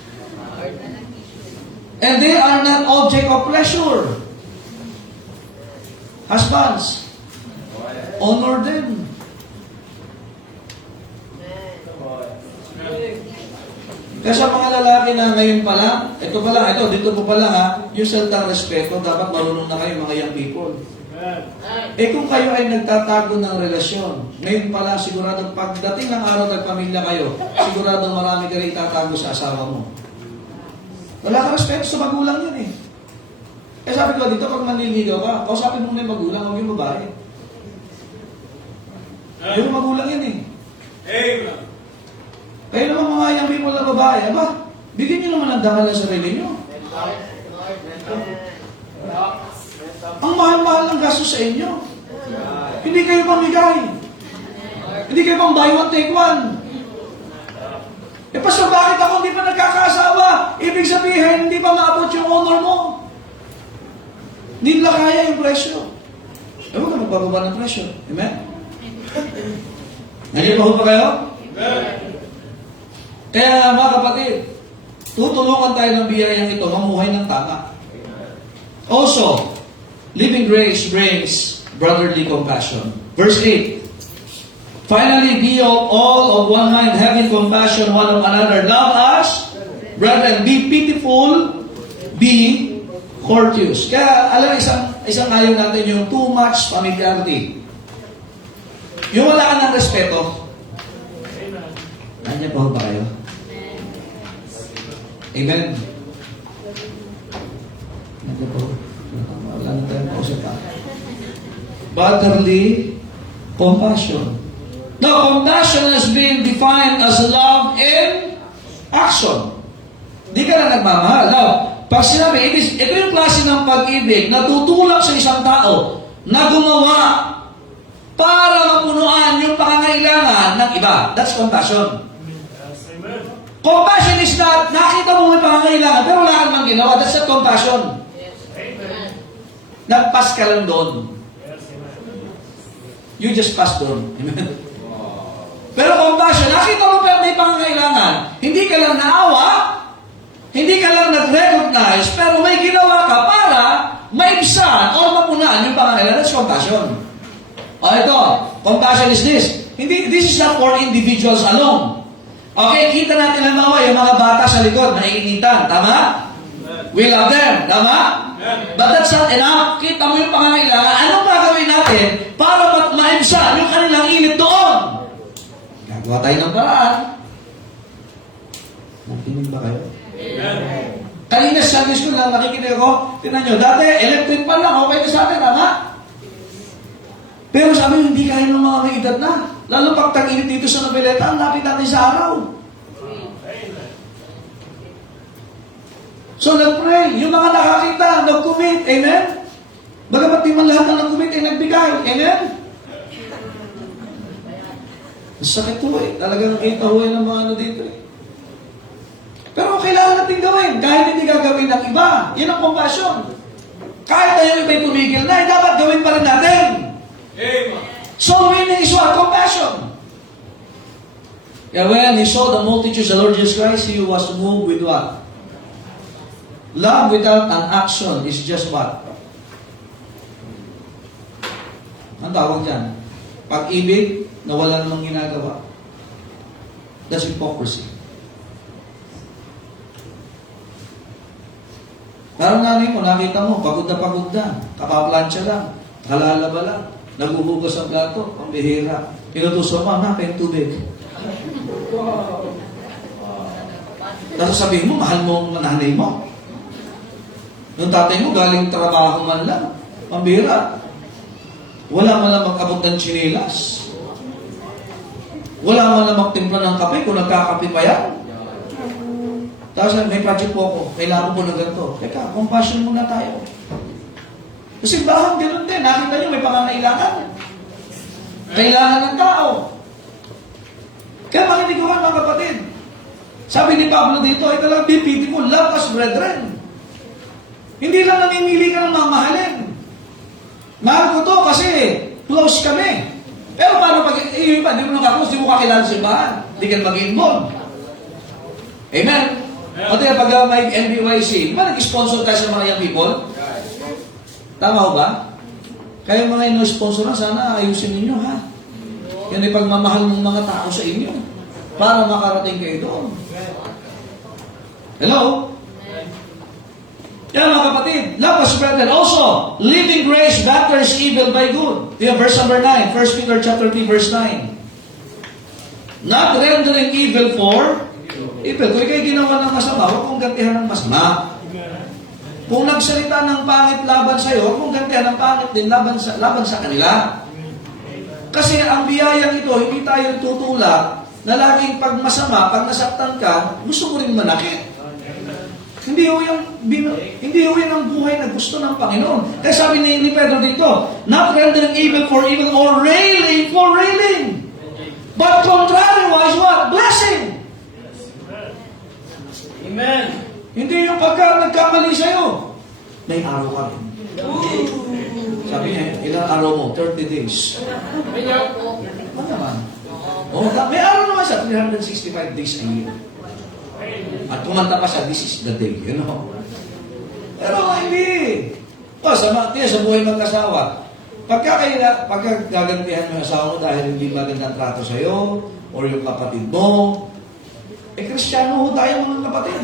And they are not object of pleasure. Husbands, honor them. Kaya sa mga lalaki na ngayon pa lang, ito, dito po pa lang ha, yung salitang respeto, dapat marunong na kayo mga young people. Eh kung kayo ay nagtatago ng relasyon, ngayon pala sigurado pagdating ng araw nagpamilya kayo, sigurado marami ka rin itatago sa asawa mo. Wala ka respeto sa magulang yan eh. Eh sabi ko dito, pag manliligaw ka, kausapin mo may magulang, huwag yung babae. Yung magulang yan eh. Kayo naman mga young people na babae, aba, bigyan nyo naman ang dangal ng sarili nyo. Ang mahal-mahal ng gasto sa inyo. Hindi kayo pamigay. Hindi kayo pang buy one, take one. Eh, pastor, bakit ako hindi pa nagkakasawa? Ibig sabihin, hindi pa maabot yung honor mo. Hindi nila kaya yung presyo. Eh, huwag ka magbababa ng presyo. Amen? Nandiyan pa kayo? Kaya mga kapatid, tutulungan tayo ng biyayang ito, mamuhay ng tama. Also, living grace brings brotherly compassion. Verse 8. Finally, be all of one mind, having compassion one of another. Love us, brethren. Be pitiful, be courteous. Kaya, alam, isang ayaw natin yung too much familiarity. Yung wala ka ng respeto. Nandiyan pa ba kayo? Amen. Nandiyan po. Wala na tayo mausap pa. Brotherly compassion. Now, compassion has been defined as love in action. Di ka na nagmamahal. Now, pag sinabi, ito yung klase ng pag-ibig na tutulak sa isang tao na gumawa para mapunuan yung pangangailangan ng iba. That's compassion. Compassion is not, nakita mo may pangangailangan, pero wala ka namang ginawa. That's not compassion. Nagpas ka lang doon. You just pass doon. Amen. Pero compassion, nakita mo pa may pangangailangan, hindi ka lang naawa, hindi ka lang nag-recognize, pero may ginawa ka para maibsan o mapunaan yung pangangailangan. That's compassion. O ito, compassion is this. This is not for individuals alone. Okay, kita natin ang yung mga bata sa likod, naiinitan. Tama? We love them. Tama? But that's not enough. Kita mo yung pangangailangan. Anong gagawin natin para maibsan yung kanilang init doon? Gagawa tayo ng paraan. Nakikinig ba kayo? Amen. Kanina sa Sunday school lang nakikinig ako. Tingnan nyo, dati electric pan lang, okay na sa atin, tama? Pero sabi nyo, hindi kaya ng mga may edad na. Lalo pag tag-init dito sa Noveleta, ang lapit natin sa araw. So nag-pray, yung mga nakakita, nag-commit, amen? Bagamat di man lahat na nag-commit ay nagbigay, amen? Sakit po eh. Talagang kita ho ng mga ano dito eh. Pero kailangan natin gawin. Kahit hindi gagawin ng iba. Yan ang compassion. Kahit tayo iba'y tumigil na, dapat gawin pa rin natin. Amen. So winning is what? Compassion. Yeah, when he saw the multitudes, the Lord Jesus Christ, he was moved with what? Love without an action is just what? Ang tawag dyan? Pag-ibig na wala namang ginagawa. That's hypocrisy. Parang nanay mo, nakita mo, pagod na, kapaplansya lang, halalaba lang, naguhugas ang plato, pambihira. Inutuso mo, anak, yung tubig. Tapos sabihin mo, mahal mo ang nanay mo. Yung tatay mo, galing trabaho man lang, pambihira. Wala man lang mag-abot ng chinilas. Wala man lang magtimpla ng kape kung nagkakape pa yan. Tapos may project po ako, kailangan ko na ganito. Teka, compassion muna tayo. Kasi bahang ganun din. Nakita nyo, may pangangailangan. Kailangan ng tao. Kaya makinig ko mga kapatid. Sabi ni Pablo dito, ito lang, be pitiful, love us brethren. Hindi lang namimili ka ng mamahalin. Mahal ko to kasi close kami. Pero paano pag iyo pa, di mo nakaklose, di mo kakilala sa simbahan. Di ka mag-involve. Amen? O tayo, pag may NBYC, di ba nag-sponsor tayo sa mga young people? Tama ho ba? Kaya mga ino-sponsor na, sana ayusin ninyo, ha? Yan ay pagmamahal ng mga tao sa inyo para makarating kayo doon. Hello? Yan mga kapatid, love was spread and also, living grace batters evil by good. Yan, verse number 9, 1 Peter chapter 3, verse 9. Not rendering evil for evil. Kung ikaw'y ginawa ng masama, huwag mong gantihan ng masama. Kung nagsalita ng pangit laban sa iyo, huwag mong gantihan ng pangit din laban sa kanila. Kasi ang biyayang ito, hindi tayo tutulak na laging pag masama, pag nasaktan ka, gusto mo rin manakit. Hindi ho yan ang buhay na gusto ng Panginoon. Kaya sabi ni Pedro dito, not rendering evil for evil or railing for railing. But contrariwise what? Blessing. Amen. Hindi yung pagka nagkamali sa'yo, may araw ka rin. Sabi niya, ilang araw mo? 30 days. Ano naman? May araw naman siya, 365 days a year. At kumanta pa siya, this is the day, you know. Pero hindi. Sa buhay mag-asawa, pagka gagantihan mo yung asawa mo dahil hindi magandang trato sa'yo, or yung kapatid mo, Kristiyano ho tayo mga kapatid.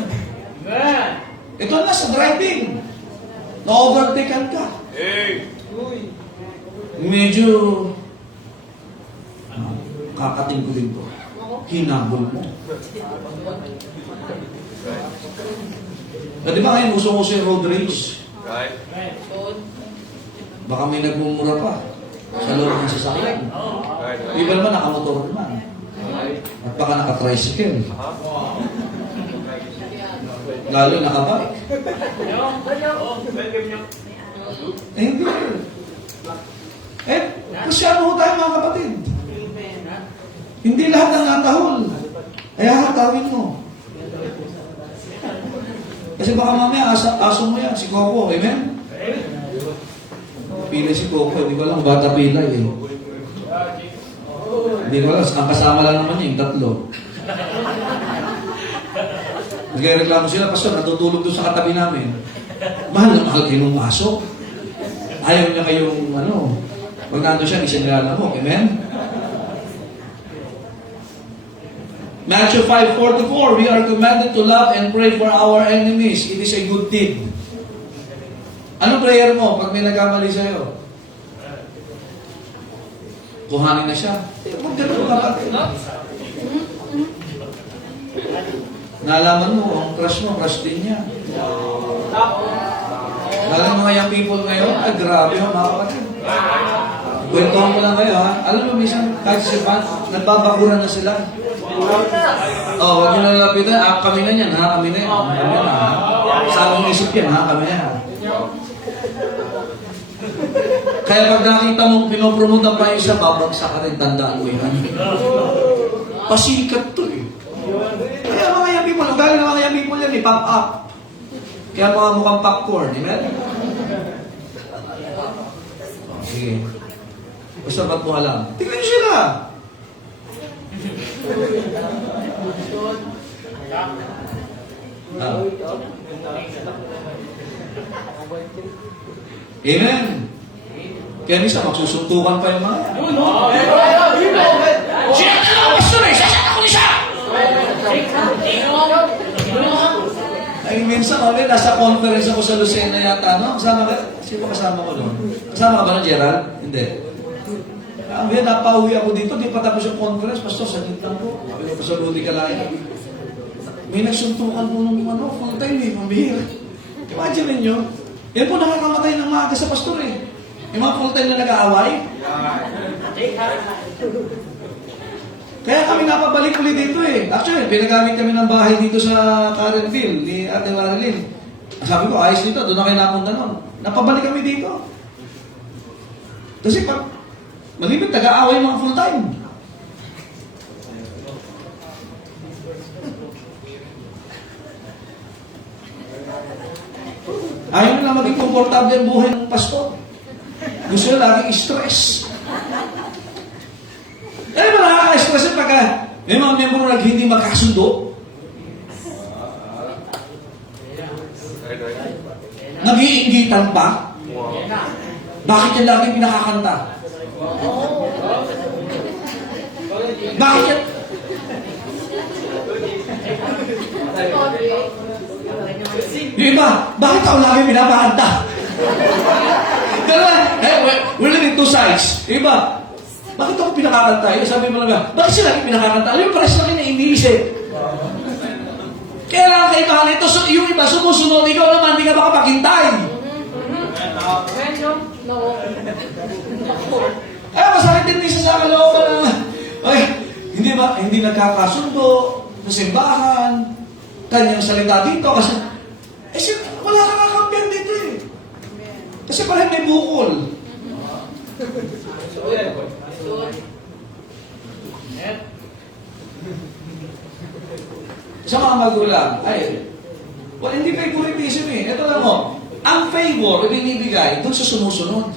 Amen. Ito na sa driving. Na-overtaken ka. Medyo kakatingkulin ko. Hinabol mo. Di ba ngayon, uso-uso yung road rage? Right. Baka may nagmumura pa sa loob ng sasakyan. Right. Iba naman nakamotor naman. At baka naka-tricycle. Lalo nakabike. Hindi. Masyado ho tayo mga kapatid. Hindi lahat ng natahol. Kaya hatawin mo. Kasi baka mamaya aso mo yan, si Coco. Amen? Pila si Coco. Hindi ko alam, bata pila eh. Hindi ko alam, ang kasama lang naman niya, yung tatlo. Nagreklamo sila, Pastor, natutulog doon sa katabi namin. Mahal na mahal kayo ng aso. Ayaw niya kayong, pag nando siya, isinilala mo. Amen? Matthew 5:44, we are commanded to love and pray for our enemies. It is a good deed. Ano prayer mo pag may nagkamali sa'yo? Kuhanin na siya. Huwag ganun kapatid. Nalaman mo, ang crush mo, crush din niya. Alam mga young people ngayon, ay grabe mga kapatid. Kwentuhan ko lang kayo ha. Alam mo, minsan, kahit si Pan, nagbabakuran na sila. Huwag nyo nalapitan. Kami na yan, ha? Kami na yan. Sa among isip yan, ha? Kami na yan. Kaya pag nakita mong pinopromote pa yung isa, babagsak ka rin, tandaan mo yan. Pasikat to eh. Kaya mga young people, ugali na mga young people yan, pop up. Kaya mga mukhang popcorn, amen? Sige. Basta ba't mo alam? Tingnan nyo sila. Amen. Kaya minsan magsusuntukan pa yung mga yan. Siya na lang, pastor eh! Sasakta ko siya! Ay, minsan ulit, nasa conference ako sa Lucena yata, no? Kasama ka? Sino kasama ko doon? Kasama ka ba ng Gerald? Hindi. Napauwi ako dito, di pa tapos yung conference, pastor, sakit lang po. Sabi ko sa Rudy Kalaya. May nagsuntukan po nung full time eh, mabihira. Imagine ninyo, yan po nakakamatay ng maaga sa pastor eh. Yung mga full time na nag-aaway. Kaya kami napabalik ulit dito eh. Actually, pinagamit kami ng bahay dito sa Karenville, ni Ate Marilyn. Sabi ko, ayos dito, doon na kayo napunta nun. Napabalik kami dito. Kasi pag malibit, nag-aaway mga full time. Ayaw na maging komportable ang buhay ng pastor. Gusto nyo laging stress. Kaya ba nakaka-stress yun pagka may mga member na hindi magkasundo? Nag-iingitan pa? Bakit yan laging pinakakanta? Bakit yan? Yung iba, bakit ako lagi pinapakanta? Ganun, we're living two sides. Iba, bakit ako pinakakanta? Yung sabi mo lang, bakit sila lagi pinakakanta? Alam mo, pares lang yun na iniisip. Kaya lang kaibahan ito, so, yung iba sumusunod, ikaw naman, di ka makapaghintay. Ay, masakit din sa kalooban na, ay, hindi nagkakasundo sa simbahan, kanyang salita dito, kasi, wala kang kakampiyan dito eh. Kasi parang may bukol. Sa mga magulang, hindi favoritism eh. Ito lang mo, ang favor, ibinibigay doon sa sumusunod.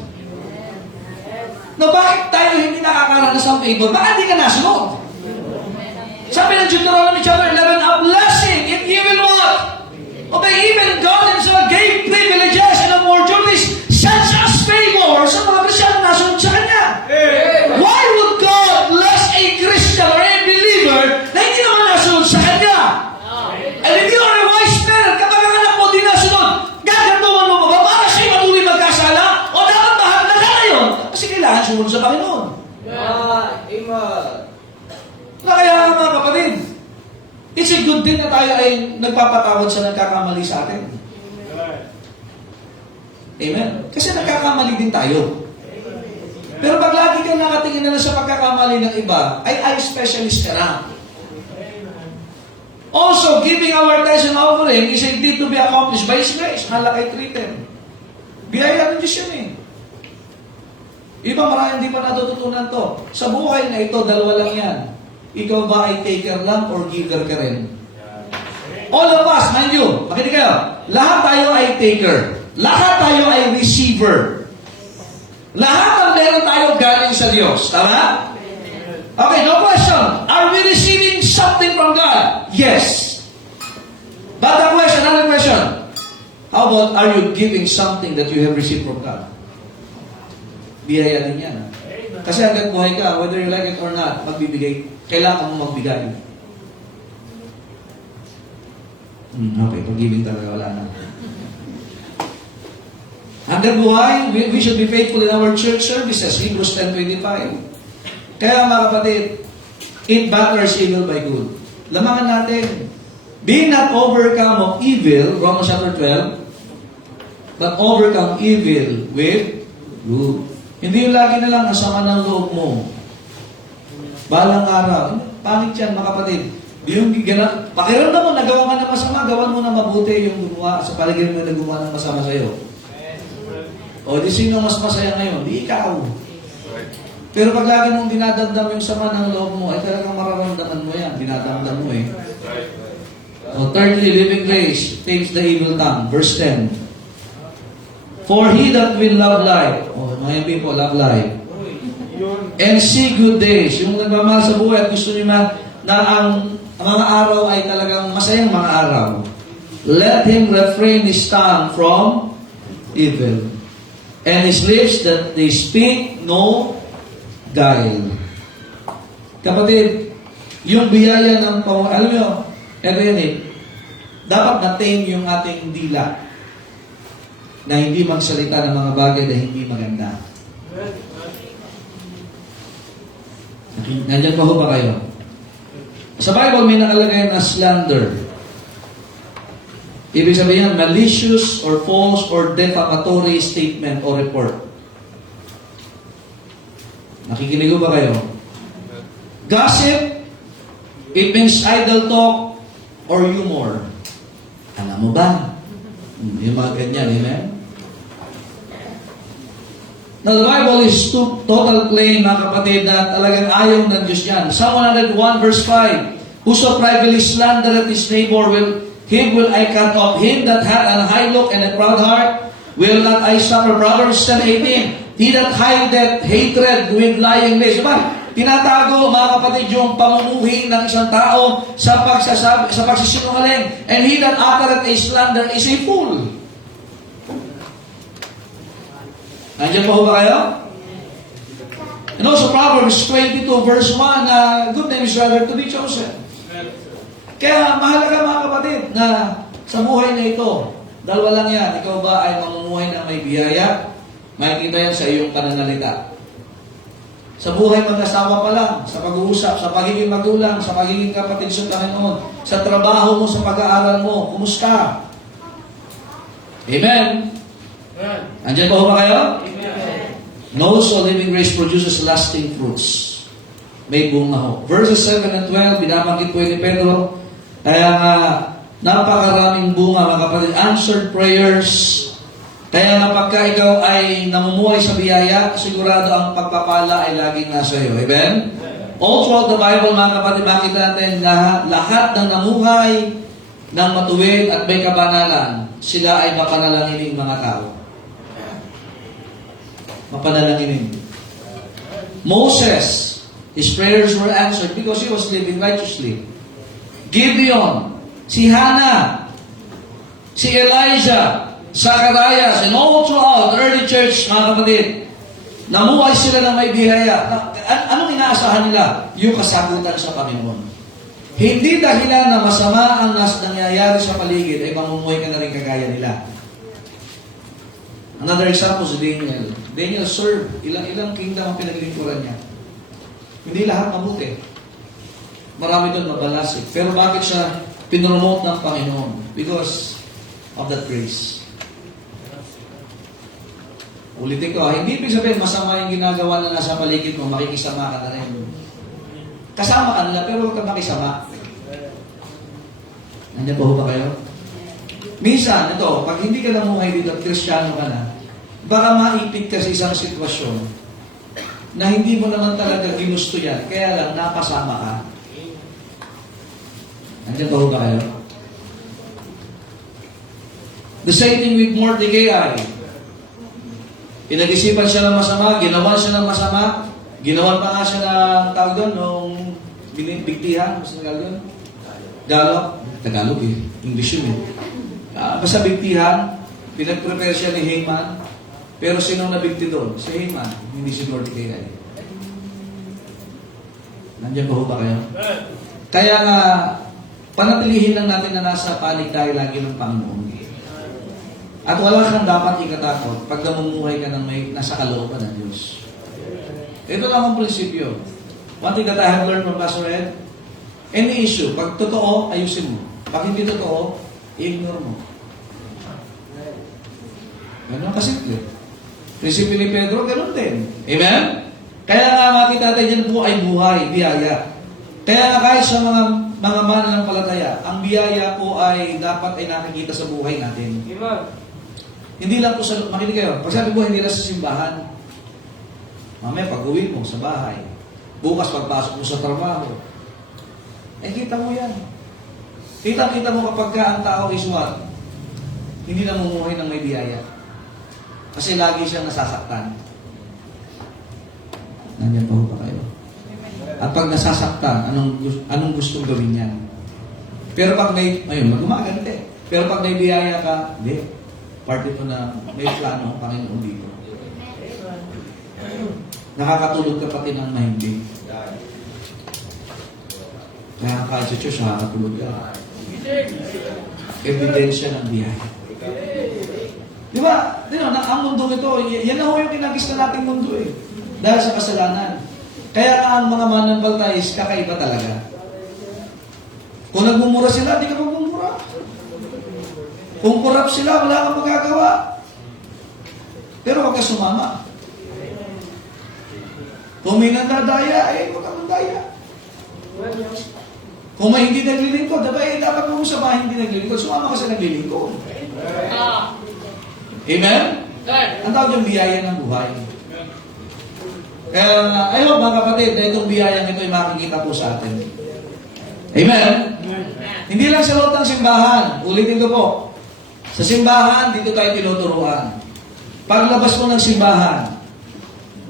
Na bakit tayo hindi nakakaranas ng favor? Bakit hindi ka nasunod? Sabi ng Deuteronomy chapter 11, a blessing if you will what? Obey even God himself gave privileges and opportunities such as favor sa mga Kristiyan na nasunod sa Kanya. Why would God bless a Christian or a believer na hindi naman nasunod sa Kanya? And if you are a wise parent, kapag ang anak mo di nasunod, gagantuan mo ba para siya matuloy magkasala? O dapat bahag na ka yun? Kasi kailangan sumunod sa Panginoon. Na kaya mga kapatid, it's a good thing na tayo ay nagpapatawad sa nagkakamali sa atin. Amen? Kasi nagkakamali din tayo. Pero pag lagi kang nakatingin na lang sa pagkakamali ng iba, ay specialist ka na. Also, giving our tithes and offering is a deed to be accomplished by His grace. Malaki treated. Biyaya ng Diyos yun eh. Iba marami hindi pa natututunan to. Sa buhay na ito, dalawa lang yan. Ikaw ba ay taker lang or giver ka rin? All of us, mind you, makinig kayo, lahat tayo ay taker. Lahat tayo ay receiver. Lahat ang meron tayo galing sa Diyos. Tama? Okay, no question. Are we receiving something from God? Yes. But the question, another question. How about, are you giving something that you have received from God? Biyaya din yan. Kasi hanggang buhay ka, whether you like it or not, magbibigay. Kailangan mo magbigay. Okay, pag-giving talaga wala na. Hanggang buhay, we should be faithful in our church services. Hebrews 10:25. Kaya mga kapatid, it batters evil by good. Lamangan natin. Being not overcome of evil, Romans chapter 12, but overcome evil with good. Hindi yung lagi na lang nasama ng loob mo. Balang araw. Pangit yan, mga kapatid. Yung pakiramdam mo, nagawa ka ng masama, gawan mo na mabuti yung gumawa sa paligid mo na gumawa ng masama sa'yo. O di sino mas masaya ngayon? Di ikaw. Pero pag lagi mong dinadamdam yung sama ng loob mo, ay talagang mararamdaman mo yan. Dinadamdam mo eh. O, thirdly, living grace tames the evil tongue. Verse 10. For he that will love life, mga people, love life, and see good days, yung nagmamahal sa buhay at gusto niyo na ang mga araw ay talagang masayang mga araw, let him refrain his tongue from evil, and his lips that they speak no guile. Kapatid, yung biyaya ng alam nyo, dapat na-tame yung ating dila na hindi magsalita ng mga bagay na hindi maganda. Nandiyan pa ho ba kayo? Sa Bible may nakalagay na slander. Ibig sabihin, malicious or false or defamatory statement or report. Nakikinig ba kayo? Gossip, it means idle talk or humor. Alam mo ba? Yung mga ganyan, amen? Now, the Bible is total claim, mga kapatid, na talagang ayaw ng Diyos yan. Psalm 101 verse 5, whoso privately slandereth his neighbor, him will I cut off. Him that hath an high look and a proud heart, will not I suffer. Proverbs 10:18, he that hideth hatred with lying lips. Diba? Tinatago, mga kapatid, yung pamumuhi ng isang tao sa pagsisinungaling. And he that uttereth a slander is a fool. Nandiyan po ba kayo? And also Proverbs 22 verse 1, good name is rather to be chosen. Kaya mahalaga mga kapatid na sa buhay na ito, Dalawa lang yan. Ikaw ba ay mamumuhay na may biyaya? Makikita yan sa iyong pananalita. Sa buhay mag-asawa pa lang, sa pag-uusap, sa pagiging magulang, sa pagiging kapatid sa Panginoon, sa trabaho mo, sa pag-aaral mo, kumusta? Amen? Andiyan po ba kayo? No, so living grace produces lasting fruits. May bunga ho. Verses 7 and 12, binabanggit po ni Pedro, kaya nga, napakaraming bunga, mga kapatid, answered prayers. Kaya nga pagka ikaw ay namumuhay sa biyaya, sigurado ang pagpapala ay laging nasa iyo. Amen? All throughout the Bible, mga kapatid, makita natin lahat ng namuhay ng matuwid at may kabanalan, sila ay mapanalanginin mga tao. Mapanalanginin. Moses, his prayers were answered because he was living righteously. Gideon, si Hannah, si Elijah, Zacharias, and all throughout the early church, mga kapatid, namuhay sila ng may biyaya. Anong inaasahan nila? Yung kasagutan sa Panginoon. Hindi dahilan na masama ang nangyayari sa paligid, ay mamumuhay ka na rin kagaya nila. Another example si Daniel. Daniel served. Ilang kingdom ang pinaglingkuran niya. Hindi lahat mabuti. Marami doon mabalasik. Pero bakit siya pinromote ng Panginoon? Because of that grace. Ulitin ko, hindi ibig sabihin masama yung ginagawa na nasa paligid mo, makikisama ka na rin. Kasama ka nila, pero huwag ka makisama. Nandiyan po ba kayo? Minsan, ito, pag hindi ka namuhay dito at Kristiyano ka na, baka maipit ka sa isang sitwasyon na hindi mo naman talaga ginusto yan, kaya lang napasama ka. Nandiyan po ba kayo? The same thing with Mordecai. Pinag-isipan siya ng masama, ginawan siya ng masama, ginawan pa nga siya ng tawag doon, nung bigtihan, mas Tagalog yun? Tagalog eh, English yun eh. Basta bigtihan, pinag-prepare siya ni Haman, pero sinong nabigti doon? Si Haman, hindi si Mordecai. Nandiyan ba ba kayo? Kaya nga, panatilihin lang natin na nasa panig tayo lagi ng Panginoon. At wala kang dapat ikatakot pag namumuhay ka ng may nasa kalooban ng Diyos. Ito lang ang prinsipyo. One thing that I have learned from Pastor Ed, any issue, pag totoo, ayusin mo. Pag hindi totoo, i-ignore mo. Ganun kasimple. Prinsipyo ni Pedro, ganun din. Amen? Kaya nga makita natin yan po ay buhay, biyaya. Kaya nga kahit sa mga mananampalataya, ang biyaya po ay dapat ay nakikita sa buhay natin. Amen. Hindi lang po sa, makinig kayo, pag sabi mo hindi lang sa simbahan, mamaya pag-uwi mo sa bahay, bukas pagpasok mo sa trabaho, kita mo yan. Kita mo kapag ka ang tao is what? Hindi namumuhay ng may biyaya. Kasi lagi siyang nasasaktan. Nandiyan pa ba kayo? At pag nasasaktan, anong gustong gawin niya? Pero pag may, ayun, gumaganti. Pero pag may biyaya ka, hindi. Part ito na may plano ang Panginoon dito. Nakakatulog ka pati ng mahimbing. Kaya kahit sa Diyos, nakakatulog ka. Ebidensya ng biyaya. Di ba? Ang mundo ito, yan na ho yung kinagis na nating mundo eh. Dahil sa kasalanan. Kaya ang mga mananampalataya is kakaiba talaga. Kung nagmumura sila, di ka magmumura. Kung corrupt sila, wala kang magagawa. Pero huwag ka sumama. Kung may nandadaya, huwag ka mandaya. Kung may hindi naglilingkod, dapat mo sa bahay hindi naglilingkod, sumama ka sa naglilingkod. Amen? Ang tawag yung biyaya ng buhay. Kaya, I hope mga kapatid, na itong biyayang ito ay makikita po sa atin. Amen? Hindi lang sa loob ng simbahan. Ulitin ko po. Sa simbahan, dito tayo tinuturuan. Paglabas mo ng simbahan,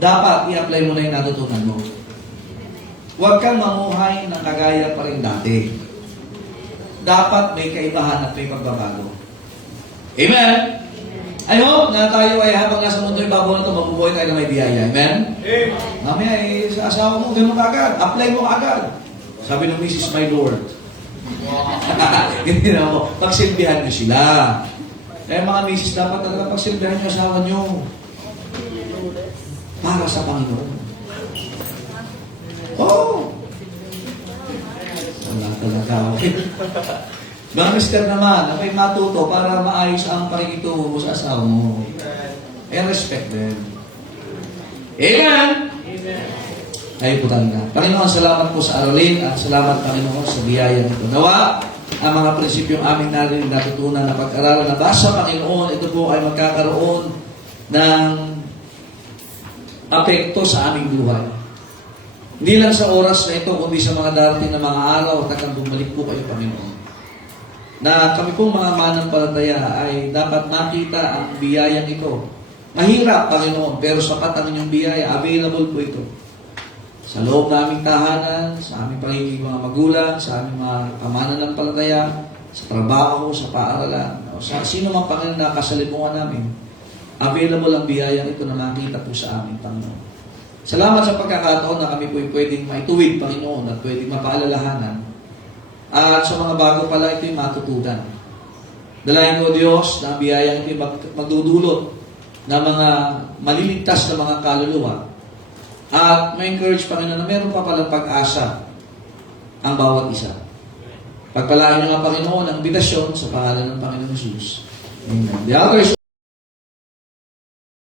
dapat i-apply mo na yung natutunan mo. Huwag kang mamuhay ng kagaya pa rin dati. Dapat may kaibahan at may pagbabago. Amen? I hope na tayo ay habang nasa mundo yung bago na ito, mabubuhay tayo na may biyaya. Amen? Amen. Mamaya, sa asawa mo, ganun agad. Apply mo agad. Sabi ng Mrs. My Lord. Hindi na ako. Pagsilbihan niyo sila. Kaya mga misis, dapat talaga pagsilbihan niyo asawa niyo para sa Panginoon. Oh! Wala talaga. Okay. Mga mister naman, okay, matuto para maayos ang pakikitungo mo sa asawa mo. And respect them. Amen! Ay po talaga. Panginoon, salamat po sa aralin at salamat, Panginoon, sa biyaya nito. Nawa, ang mga prinsipyong aming narin natutunan na pag-aralan na basa, Panginoon, ito po ay magkakaroon ng apekto sa aming buhay. Hindi lang sa oras na ito, kundi sa mga darating na mga araw at hanggang bumalik po kayo, Panginoon. Na kami pong mga mananampalataya ay dapat makita ang biyayang ito. Mahirap, Panginoon, pero sapat ang inyong biyaya. Available po ito. Sa loob na aming tahanan, sa aming pagiging mga magulang, sa aming mga mananampalataya, sa trabaho, sa paaralan, o sa sino mang Panginoon na kasalimuhan namin, available ang biyayang ito na makita po sa amin, Panginoon. Salamat sa pagkakataon na kami po pwedeng maituwid, Panginoon, at pwedeng mapaalalahanan. At sa mga bago pala ito'y matutunan. Dalayan ko, Diyos, na ang biyayang ito'y magdudulot na mga maliligtas na mga kaluluwa. At may encourage, Panginoon, na meron pa palang pag-asa ang bawat isa. Pagpalain niyo nga, Panginoon, ang invitasyon sa pangalan ng Panginoon Jesus. Amen. The others